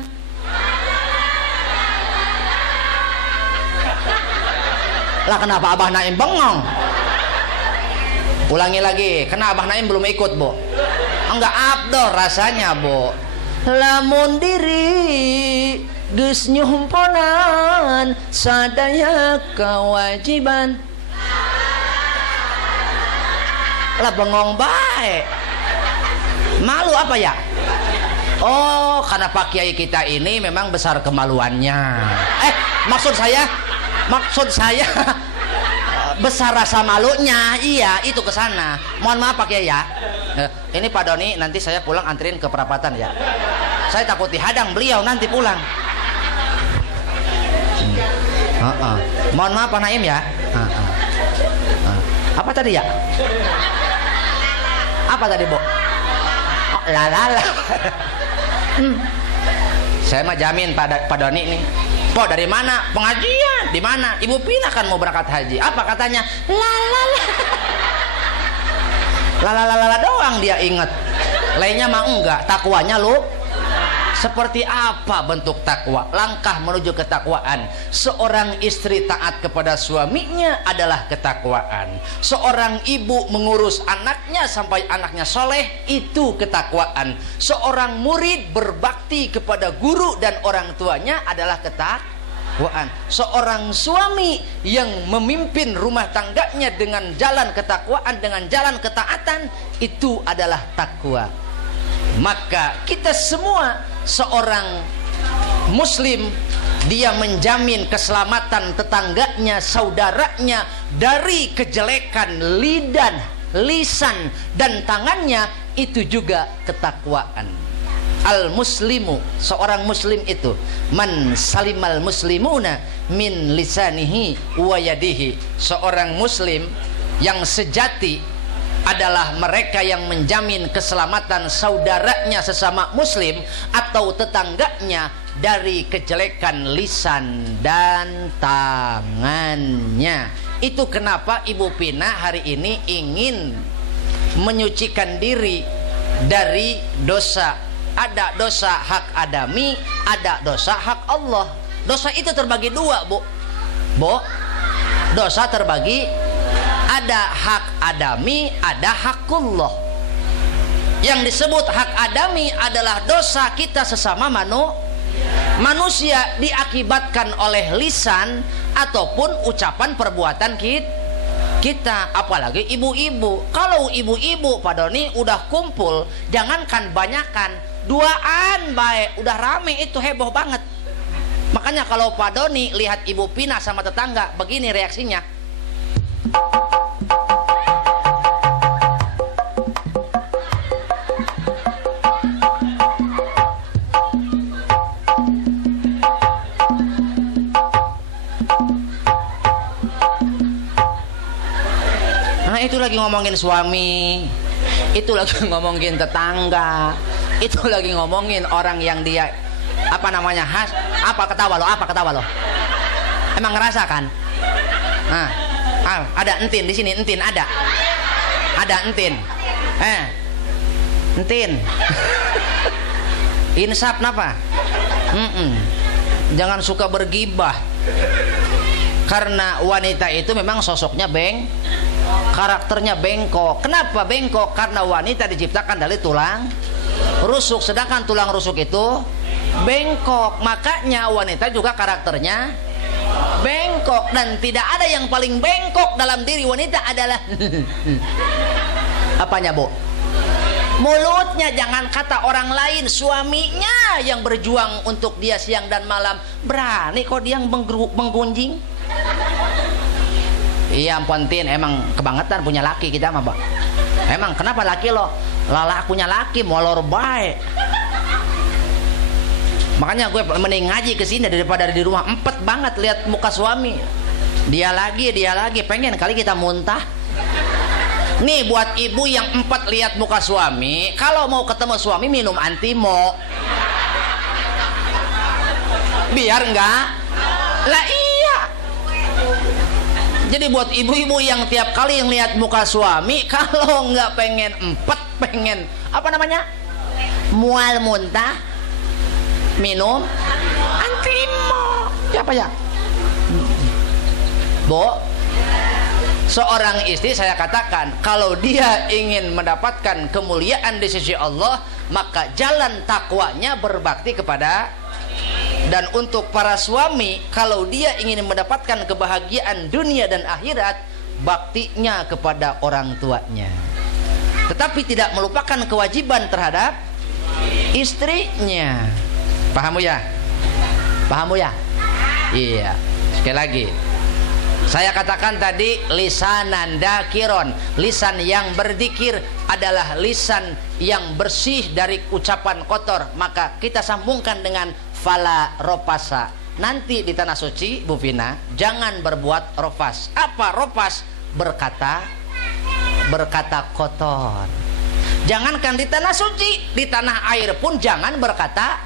Lah kenapa Abah Naim bengong? Ulangi lagi, kenapa Abah Naim belum ikut bu? Enggak afdol rasanya bu. Lamun diri geus nyumponan sadaya kewajiban. Lah bengong baik. Malu apa ya? Oh, karena Pak Kiai kita ini memang besar kemaluannya. Maksud saya besar rasa malunya. Iya, itu ke sana. Mohon maaf Pak Kiai ya. Ini Pak Doni nanti saya pulang anterin ke perapatan ya. Saya takut dihadang beliau nanti pulang. Mohon maaf Pak Naim ya. Apa tadi ya? Apa tadi bu? Oh, lalala. Saya mah jamin Pak Doni nih Po, dari mana? Pengajian. Di mana? Ibu Pina kan mau berangkat haji. Apa katanya? Lalala doang dia inget. Lainnya mah enggak. Takwanya lu. Seperti apa bentuk takwa? Langkah menuju ketakwaan. Seorang istri taat kepada suaminya adalah ketakwaan. Seorang ibu mengurus anaknya sampai anaknya soleh, itu ketakwaan. Seorang murid berbakti kepada guru dan orang tuanya adalah ketakwaan. Seorang suami yang memimpin rumah tangganya dengan jalan ketakwaan, dengan jalan ketaatan, itu adalah takwa. Maka kita semua, seorang muslim, dia menjamin keselamatan tetangganya, saudaranya dari kejelekan lidah, lisan dan tangannya. Itu juga ketakwaan. Al muslimu, seorang muslim itu man salimal muslimuna min lisanihi wa yadihi. Seorang muslim yang sejati adalah mereka yang menjamin keselamatan saudaranya sesama muslim atau tetangganya dari kejelekan lisan dan tangannya. Itu kenapa Ibu Pina hari ini ingin menyucikan diri dari dosa. Ada dosa hak adami, ada dosa hak Allah. Dosa itu terbagi dua, Bu. Dosa terbagi, ada hak adami, ada hakullah. Yang disebut hak adami adalah dosa kita sesama manusia diakibatkan oleh lisan ataupun ucapan perbuatan kita. Apalagi ibu-ibu. Kalau ibu-ibu Pak Doni udah kumpul, jangankan banyakan, duaan baik, udah rame itu heboh banget. Makanya kalau Pak Doni lihat Ibu Pina sama tetangga, begini reaksinya. Nah, itu lagi ngomongin suami, itu lagi ngomongin tetangga, itu lagi ngomongin orang yang dia apa namanya apa ketawa lo? Emang ngerasa kan? Nah, ada entin di sini, entin ada entin, entin, insaf napa? Jangan suka bergibah, karena wanita itu memang sosoknya karakternya bengkok. Kenapa bengkok? Karena wanita diciptakan dari tulang rusuk, sedangkan tulang rusuk itu bengkok. Makanya wanita juga karakternya bengkok, dan tidak ada yang paling bengkok dalam diri wanita adalah apanya, Bu? Mulutnya. Jangan kata orang lain, suaminya yang berjuang untuk dia siang dan malam, berani kok dia menggunjing. Iya Pontin, emang kebangetan punya laki kita mah, Pak. Emang kenapa laki lo? Lala punya laki molor baik. Makanya gue mending ngaji ke sini daripada di rumah. Empet banget lihat muka suami. Dia lagi, pengen kali kita muntah. Nih buat ibu yang empet lihat muka suami, kalau mau ketemu suami minum antimo. Biar enggak. Lah iya. Jadi buat ibu-ibu yang tiap kali yang lihat muka suami, kalau nggak pengen empet, pengen apa namanya, mual muntah, minum antimo. Siapa ya? Bu, seorang istri saya katakan, kalau dia ingin mendapatkan kemuliaan di sisi Allah, maka jalan takwanya berbakti kepada. Dan untuk para suami, kalau dia ingin mendapatkan kebahagiaan dunia dan akhirat, baktinya kepada orang tuanya, tetapi tidak melupakan kewajiban terhadap istrinya. Paham ya? Iya. Sekali lagi, saya katakan tadi, lisanan dakiron, lisan yang berzikir adalah lisan yang bersih dari ucapan kotor. Maka kita sambungkan dengan fala ropasa. Nanti di tanah suci, Bu Vina, jangan berbuat rofas. Apa rofas? Berkata kotor. Jangankan di tanah suci, di tanah air pun jangan berkata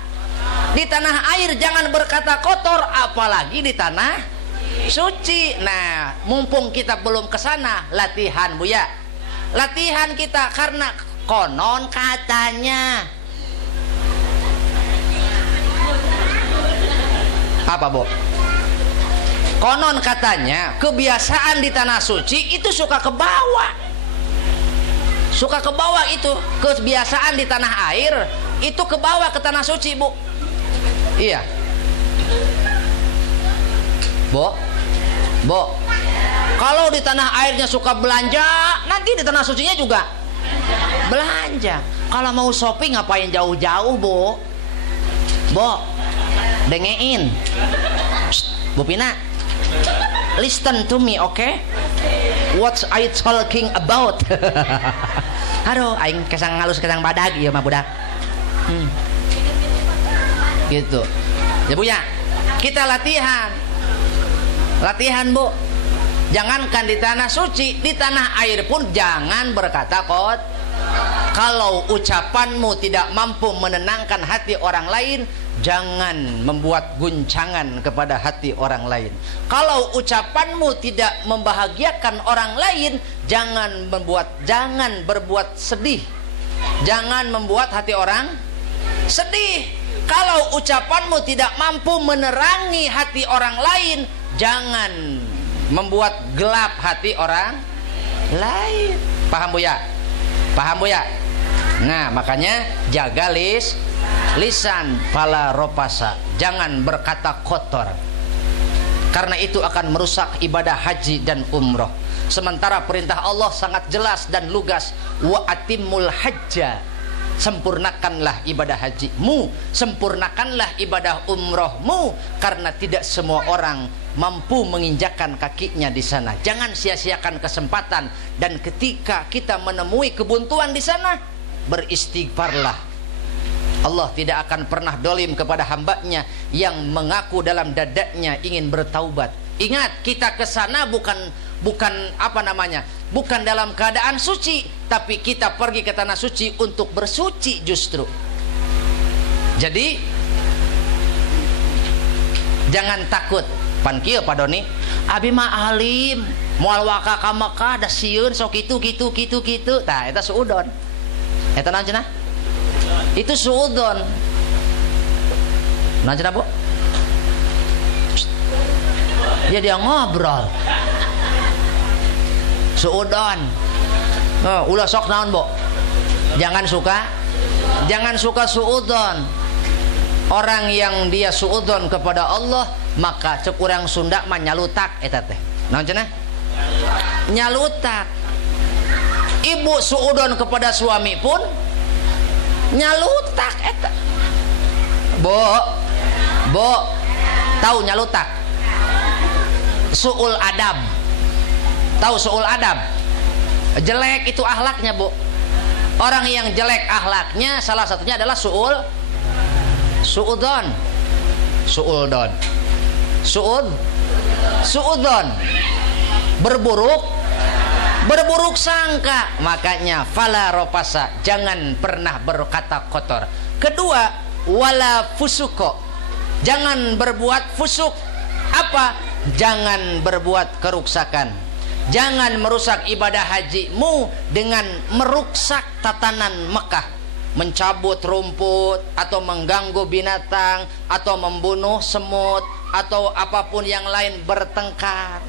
Di tanah air jangan berkata kotor, apalagi di tanah suci. Nah, mumpung kita belum ke sana, latihan Buya. Latihan kita, karena konon katanya. Apa, Bu? Konon katanya kebiasaan di tanah suci itu suka ke bawah. Suka ke bawah itu, kebiasaan di tanah air itu ke bawah ke tanah suci, Bu. Iya. Bu. Kalau di tanah airnya suka belanja, nanti di tanah sucinya juga belanja. Kalau mau shopping ngapain jauh-jauh, Bu? Dengein. Bu Pina, listen to me, okay? What I talking about? Aduh, aing kesang ngalus kesang badag ieu mah budak. Gitu. Ya Bu ya, kita latihan. Latihan, Bu. Jangankan di tanah suci, di tanah air pun jangan berkata kot. Kalau ucapanmu tidak mampu menenangkan hati orang lain, jangan membuat guncangan kepada hati orang lain. Kalau ucapanmu tidak membahagiakan orang lain, jangan berbuat sedih. Jangan membuat hati orang sedih. Kalau ucapanmu tidak mampu menerangi hati orang lain, jangan membuat gelap hati orang lain. Paham Bu ya? Paham Bu ya? Nah, makanya jaga lisan fala ropasa, jangan berkata kotor, karena itu akan merusak ibadah haji dan umroh. Sementara perintah Allah sangat jelas dan lugas, wa atimul hajja, sempurnakanlah ibadah hajimu, sempurnakanlah ibadah umrohmu, karena tidak semua orang mampu menginjakkan kakinya di sana. Jangan sia-siakan kesempatan, dan ketika kita menemui kebuntuan di sana, beristighfarlah. Allah tidak akan pernah dolim kepada hambanya yang mengaku dalam dadanya ingin bertaubat. Ingat, kita ke sana bukan dalam keadaan suci, tapi kita pergi ke tanah suci untuk bersuci justru. Jadi jangan takut. Pan kieu Pak Doni, abi mah alim, moal waka ka Mekah da sieun sok kitu. Tah eta suudon. Eta naon cenah? Itu suudon. Naon cenah, Bu? Ya dia ngobrol. Suudon. Ulah sok naon, Bu? Jangan suka suudon. Orang yang dia suudon kepada Allah, maka cek urang Sunda mah nyalutak eta teh. Naon cenah? Nyalutak. Ibu suudon kepada suami pun nyalutak eta. Bo, tahu nyalutak? Suul adab. Tahu suul adab? Jelek itu akhlaknya, Bu. Orang yang jelek akhlaknya salah satunya adalah suudon. Suudon. Berburuk sangka. Makanya fala ropasa, jangan pernah berkata kotor. Kedua, wala fusuko, jangan berbuat fusuk. Apa? Jangan berbuat kerusakan. Jangan merusak ibadah hajimu dengan merusak tatanan Mekah, mencabut rumput atau mengganggu binatang atau membunuh semut atau apapun yang lain, bertengkar.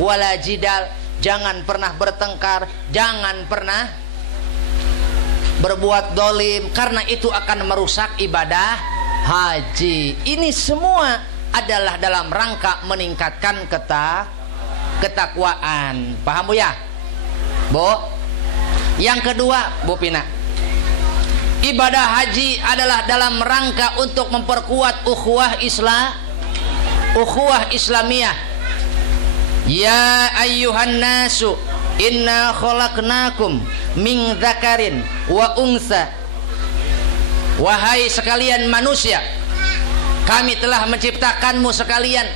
Wala jidal, jangan pernah bertengkar, jangan pernah berbuat dolim, karena itu akan merusak ibadah haji. Ini semua adalah dalam rangka meningkatkan ketakwaan. Paham Bu ya? Bu. Yang kedua, Bu Pina, ibadah haji adalah dalam rangka untuk memperkuat ukhuwah Islamiyah. Ya ayyuhan nasu, inna khalaqnakum min dzakarin wa unsa. Wahai sekalian manusia, kami telah menciptakanmu sekalian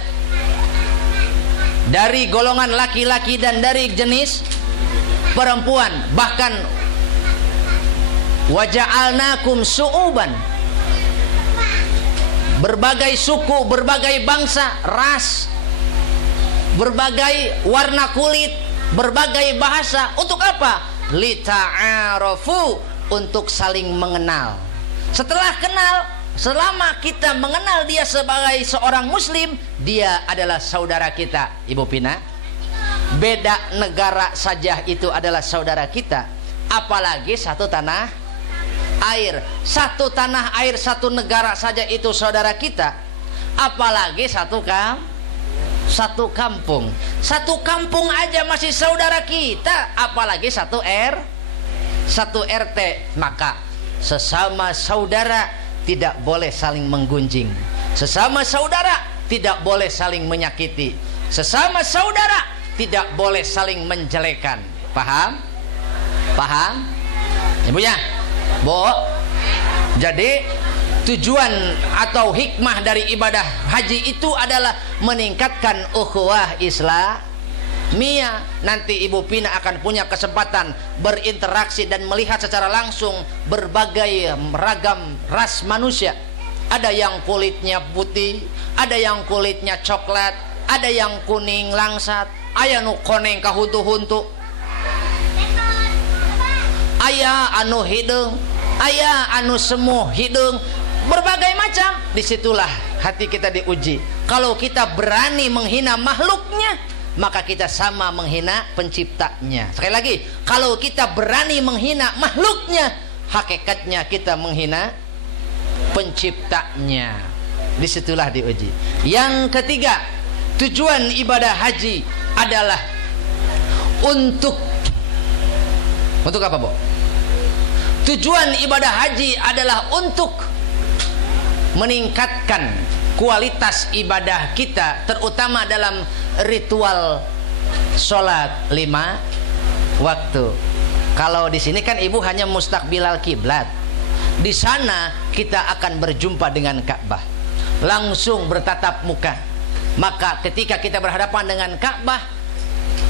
dari golongan laki-laki dan dari jenis perempuan. Bahkan waja'alnakum su'uban, berbagai suku, berbagai bangsa, ras, berbagai warna kulit, berbagai bahasa. Untuk apa? Lita'arafu, untuk saling mengenal. Setelah kenal, selama kita mengenal dia sebagai seorang muslim, dia adalah saudara kita. Ibu Pina, beda negara saja itu adalah saudara kita, apalagi satu tanah air. Satu tanah air, satu negara saja itu saudara kita, apalagi satu kampung. Satu kampung aja masih saudara kita, apalagi satu RT. Maka sesama saudara tidak boleh saling menggunjing. Sesama saudara tidak boleh saling menyakiti. Sesama saudara tidak boleh saling menjelekan. Paham? Paham? Ibunya? Bu? Jadi tujuan atau hikmah dari ibadah haji itu adalah meningkatkan ukhuwah Islamiyah. Nanti Ibu Pina akan punya kesempatan berinteraksi dan melihat secara langsung berbagai ragam ras manusia. Ada yang kulitnya putih, ada yang kulitnya coklat, ada yang kuning langsat, aya nu koneng kahuntu-huntu, aya anu hidung, aya anu semu hidung, berbagai macam. Disitulah hati kita diuji. Kalau kita berani menghina makhluknya, maka kita sama menghina penciptanya. Sekali lagi, kalau kita berani menghina makhluknya, hakikatnya kita menghina penciptanya. Disitulah diuji. Yang ketiga, tujuan ibadah haji adalah untuk apa, Bu? Tujuan ibadah haji adalah untuk meningkatkan kualitas ibadah kita, terutama dalam ritual sholat 5 waktu. Kalau di sini kan ibu hanya mustaqbilal kiblat, di sana kita akan berjumpa dengan Ka'bah, langsung bertatap muka. Maka ketika kita berhadapan dengan Ka'bah,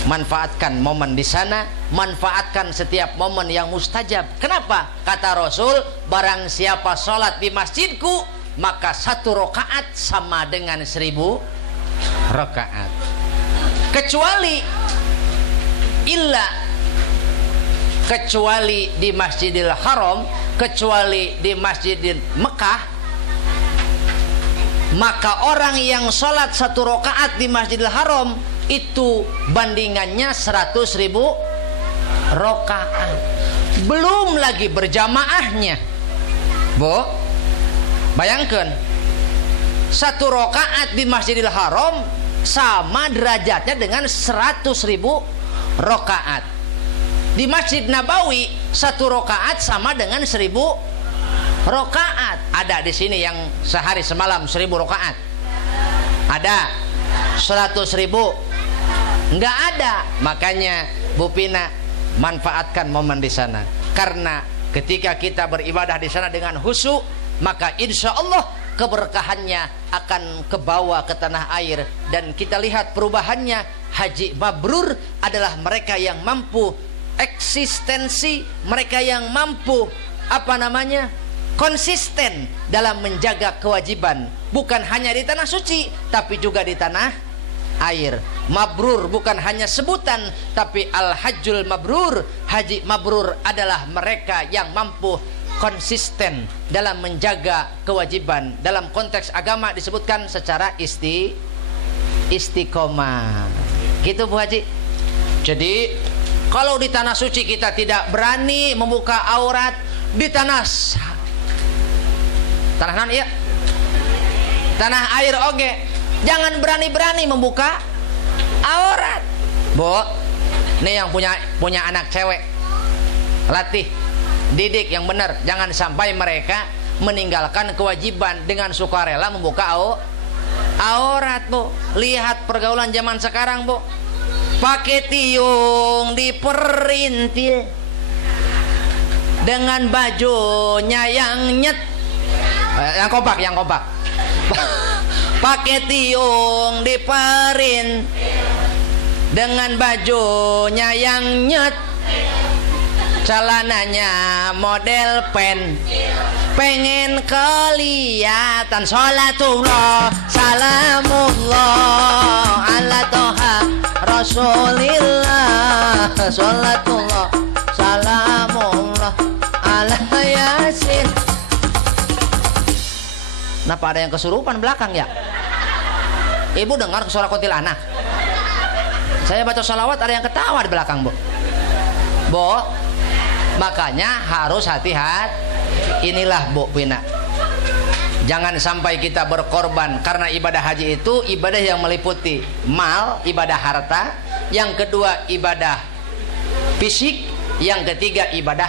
manfaatkan momen di sana, manfaatkan setiap momen yang mustajab. Kenapa? Kata Rasul, barang siapa sholat di masjidku, maka 1 rakaat sama dengan 1000 rakaat. Kecuali di Masjidil Haram, kecuali di Masjidil Mekah, maka orang yang sholat 1 rakaat di Masjidil Haram itu bandingannya 100.000 rakaat. Belum lagi berjamaahnya, Bu. Bayangkan 1 rakaat di Masjidil Haram sama derajatnya dengan 100.000 rakaat. Di Masjid Nabawi 1 rakaat sama dengan 1000 rakaat. Ada di sini yang sehari semalam 1000 rakaat? Ada 100.000? Enggak ada. Makanya Bu Pina manfaatkan momen di sana, karena ketika kita beribadah di sana dengan khusyuk, maka insya Allah keberkahannya akan kebawa ke tanah air. Dan kita lihat perubahannya. Haji mabrur adalah mereka yang mampu eksistensi, mereka yang mampu konsisten dalam menjaga kewajiban, bukan hanya di tanah suci tapi juga di tanah air. Mabrur bukan hanya sebutan, tapi al-hajjul mabrur, haji mabrur adalah mereka yang mampu konsisten dalam menjaga kewajiban. Dalam konteks agama disebutkan secara istiqomah. Gitu Bu Haji. Jadi kalau di tanah suci kita tidak berani membuka aurat, di tanah non iya, tanah air oge, jangan berani-berani membuka aurat. Bu, ini yang punya anak cewek, latih, didik yang benar. Jangan sampai mereka meninggalkan kewajiban dengan sukarela membuka aurat, Bu. Lihat pergaulan zaman sekarang, Bu. Pakai tiung diperintil, dengan bajunya yang kompak. Pakai tiung diperin, dengan bajunya yang nyet, celananya model pen, pengen kelihatan. Sholatullah salamullah ala toha rasulillah. Sholatullah salamullah ala yasin. Kenapa ada yang kesurupan belakang ya? Ibu dengar suara kuntilanak? Saya baca salawat ada yang ketawa di belakang, Bu. Bu, makanya harus hati-hati. Inilah Bu Pina, jangan sampai kita berkorban, karena ibadah haji itu ibadah yang meliputi mal, ibadah harta, yang kedua ibadah fisik, yang ketiga ibadah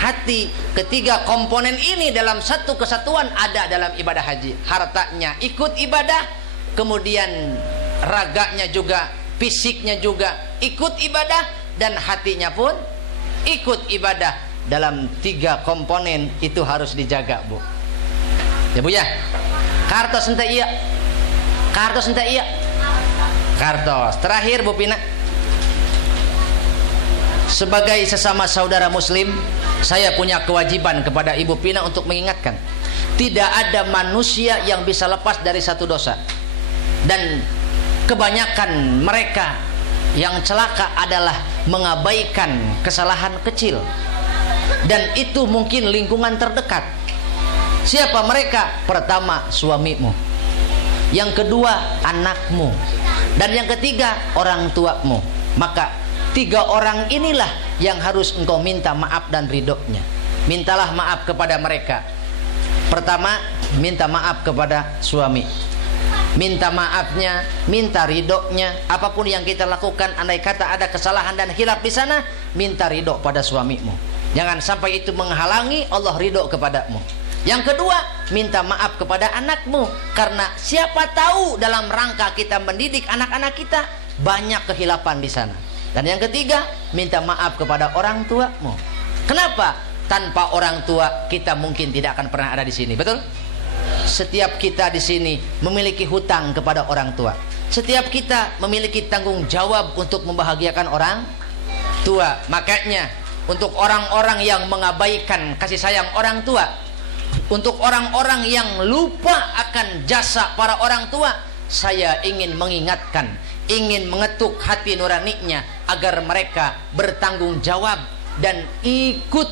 hati. Ketiga komponen ini dalam satu kesatuan ada dalam ibadah haji. Hartanya ikut ibadah, kemudian raganya juga, fisiknya juga ikut ibadah, dan hatinya pun ikut ibadah. Dalam tiga komponen itu harus dijaga, Bu. Ya, Bu ya. Kartos ente iya. Kartos ente iya. Kartos. Terakhir, Bu Pina. Sebagai sesama saudara muslim, saya punya kewajiban kepada Ibu Pina untuk mengingatkan, tidak ada manusia yang bisa lepas dari satu dosa. Dan kebanyakan mereka yang celaka adalah mengabaikan kesalahan kecil. Dan itu mungkin lingkungan terdekat. Siapa mereka? Pertama, suamimu. Yang kedua, anakmu. Dan yang ketiga, orang tuamu. Maka tiga orang inilah yang harus engkau minta maaf dan ridhonya. Mintalah maaf kepada mereka. Pertama, minta maaf kepada suami. Minta maafnya, minta ridhonya. Apapun yang kita lakukan, andai kata ada kesalahan dan khilaf di sana, minta ridho pada suamimu. Jangan sampai itu menghalangi Allah ridho kepadamu. Yang kedua, minta maaf kepada anakmu, karena siapa tahu dalam rangka kita mendidik anak-anak kita banyak kehilapan di sana. Dan yang ketiga, minta maaf kepada orang tuamu. Kenapa? Tanpa orang tua kita mungkin tidak akan pernah ada di sini, betul? Setiap kita di sini memiliki hutang kepada orang tua. Setiap kita memiliki tanggung jawab untuk membahagiakan orang tua. Makanya untuk orang-orang yang mengabaikan kasih sayang orang tua, untuk orang-orang yang lupa akan jasa para orang tua, saya ingin mengingatkan, ingin mengetuk hati nuraninya agar mereka bertanggung jawab dan ikut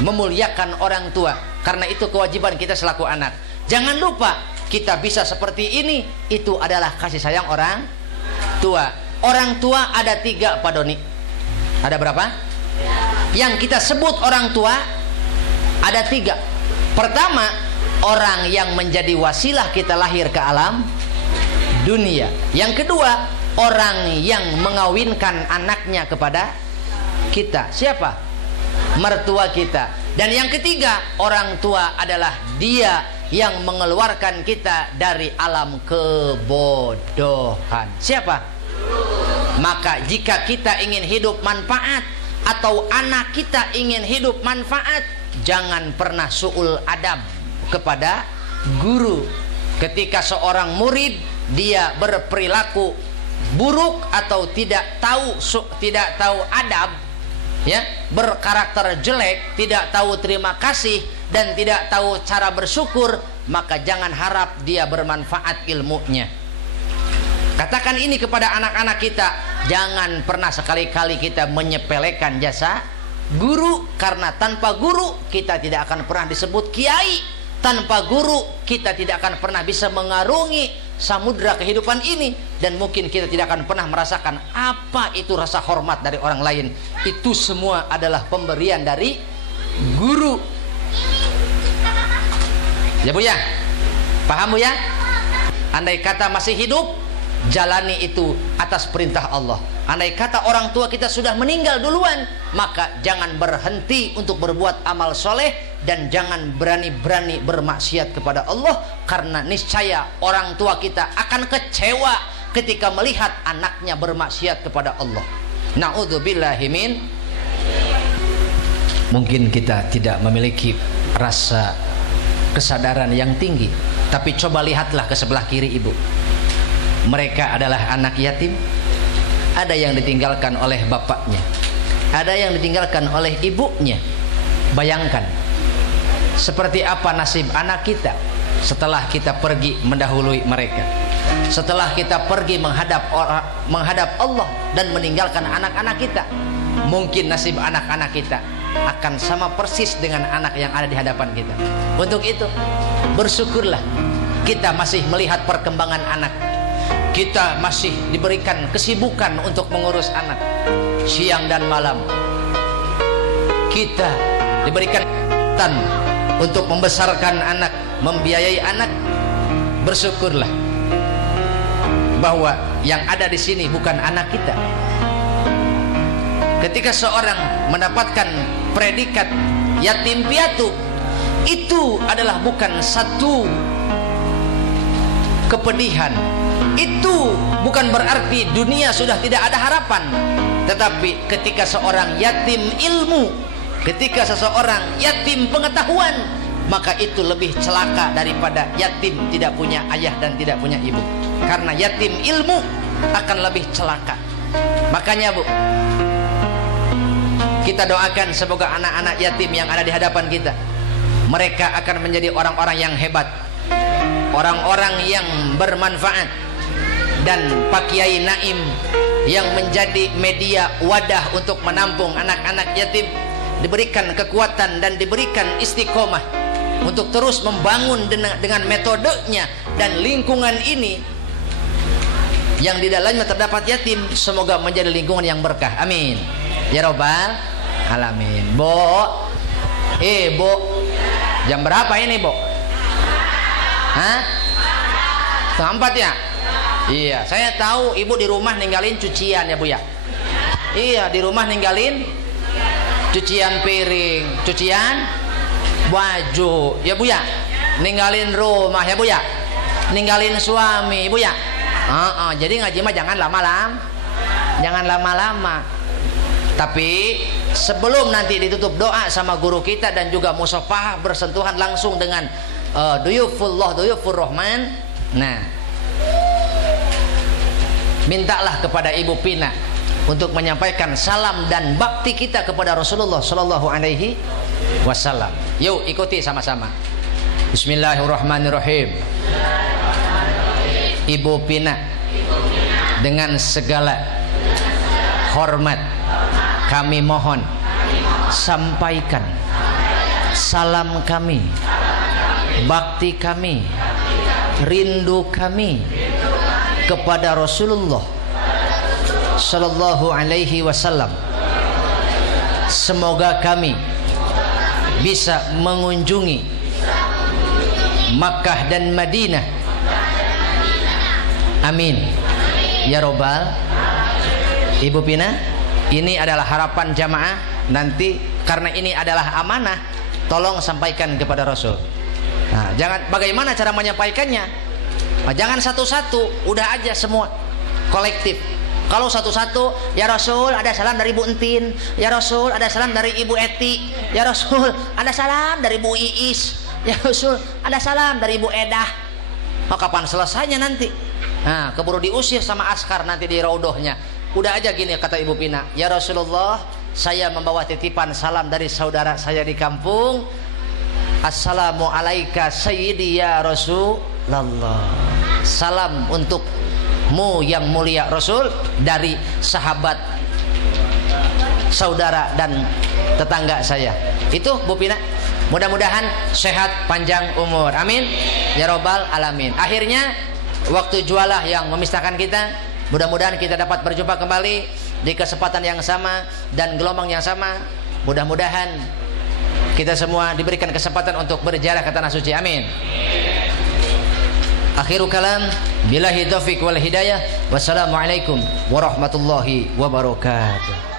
memuliakan orang tua, karena itu kewajiban kita selaku anak. Jangan lupa kita bisa seperti ini, itu adalah kasih sayang orang tua. Orang tua ada tiga, Pak Doni. Ada berapa? Yang kita sebut orang tua ada tiga. Pertama, orang yang menjadi wasilah kita lahir ke alam dunia. Yang kedua, orang yang mengawinkan anaknya kepada kita. Siapa? Mertua kita. Dan yang ketiga, orang tua adalah dia yang mengeluarkan kita dari alam kebodohan. Siapa? Maka jika kita ingin hidup manfaat, atau anak kita ingin hidup manfaat, jangan pernah su'ul adab kepada guru. Ketika seorang murid dia berperilaku buruk atau tidak tahu adab, ya, berkarakter jelek, tidak tahu terima kasih dan tidak tahu cara bersyukur, maka jangan harap dia bermanfaat ilmunya. Katakan ini kepada anak-anak kita, jangan pernah sekali-kali kita menyepelekan jasa guru, karena tanpa guru kita tidak akan pernah disebut kiai. Tanpa guru kita tidak akan pernah bisa mengarungi samudra kehidupan ini, dan mungkin kita tidak akan pernah merasakan apa itu rasa hormat dari orang lain. Itu semua adalah pemberian dari guru. Ya, Bu ya? Paham, Bu ya? Andai kata masih hidup, jalani itu atas perintah Allah. Andai kata orang tua kita sudah meninggal duluan, maka jangan berhenti untuk berbuat amal soleh, dan jangan berani-berani bermaksiat kepada Allah, karena niscaya orang tua kita akan kecewa ketika melihat anaknya bermaksiat kepada Allah. Na'udzubillahi min. Mungkin kita tidak memiliki rasa kesadaran yang tinggi, tapi coba lihatlah ke sebelah kiri ibu. Mereka adalah anak yatim. Ada yang ditinggalkan oleh bapaknya, ada yang ditinggalkan oleh ibunya. Bayangkan, Seperti apa nasib anak kita setelah kita pergi mendahului mereka, setelah kita pergi menghadap Allah dan meninggalkan anak-anak kita? Mungkin nasib anak-anak kita akan sama persis dengan anak yang ada di hadapan kita. Untuk itu bersyukurlah kita masih melihat perkembangan anak. Kita masih diberikan kesibukan untuk mengurus anak siang dan malam. Kita diberikan kesempatan untuk membesarkan anak, membiayai anak. Bersyukurlah bahwa yang ada di sini bukan anak kita. Ketika seorang mendapatkan predikat yatim piatu, itu adalah bukan satu kepedihan. Itu bukan berarti dunia sudah tidak ada harapan. Tetapi ketika seorang yatim ilmu, ketika seseorang yatim pengetahuan, maka itu lebih celaka daripada yatim tidak punya ayah dan tidak punya ibu. Karena yatim ilmu akan lebih celaka. Makanya Bu, kita doakan semoga anak-anak yatim yang ada di hadapan kita, mereka akan menjadi orang-orang yang hebat, orang-orang yang bermanfaat. Dan Pak Kiai Naim yang menjadi media wadah untuk menampung anak-anak yatim diberikan kekuatan dan diberikan istiqomah untuk terus membangun dengan metodenya dan lingkungan ini yang di dalamnya terdapat yatim, semoga menjadi lingkungan yang berkah. Amin ya robbal alamin. Bo, Bo, jam berapa ini Bo? Hah? Setengah 4 ya? Iya, saya tahu ibu di rumah ninggalin cucian ya Bu ya. Iya, di rumah ninggalin cucian piring, cucian baju ya Bu ya. Ninggalin rumah ya Bu ya. Ninggalin suami Bu ya. Jadi ngaji mah jangan lama-lama. Jangan lama-lama. Tapi sebelum nanti ditutup doa sama guru kita dan juga musafahah bersentuhan langsung dengan duyufullah, duyufur rahman. Nah, mintalah kepada Ibu Pina untuk menyampaikan salam dan bakti kita kepada Rasulullah Shallallahu Alaihi Wasallam. Yuk ikuti sama-sama. Bismillahirrahmanirrahim. Ibu Pina, dengan segala hormat kami mohon sampaikan salam kami, bakti kami, rindu kami kepada Rasulullah Sallallahu Alaihi Wasallam. Semoga kami bisa mengunjungi Makkah dan Madinah. Amin ya robbal. Ibu Pina, ini adalah harapan jamaah nanti, karena ini adalah amanah, tolong sampaikan kepada Rasul. Nah, jangan, bagaimana cara menyampaikannya? Jangan satu-satu, udah aja semua kolektif. Kalau satu-satu, ya Rasul ada salam dari Bu Entin, ya Rasul ada salam dari Ibu Eti, ya Rasul ada salam dari Bu Iis, ya Rasul ada salam dari Bu Edah. Kapan selesainya nanti? Nah, keburu diusir sama askar nanti di raudohnya. Udah aja gini kata Ibu Pina, ya Rasulullah, saya membawa titipan salam dari saudara saya di kampung. Assalamu alaika sayyidi ya Rasulullah. Salam untukmu yang mulia Rasul dari sahabat, saudara dan tetangga saya. Itu Bu Pina. Mudah-mudahan sehat panjang umur. Amin ya robbal alamin. Akhirnya waktu jualah yang memisahkan kita. Mudah-mudahan kita dapat berjumpa kembali di kesempatan yang sama dan gelombang yang sama. Mudah-mudahan kita semua diberikan kesempatan untuk berziarah ke tanah suci. Amin. Akhiru kalam, billahi taufiq wal hidayah. Wassalamualaikum warahmatullahi wabarakatuh.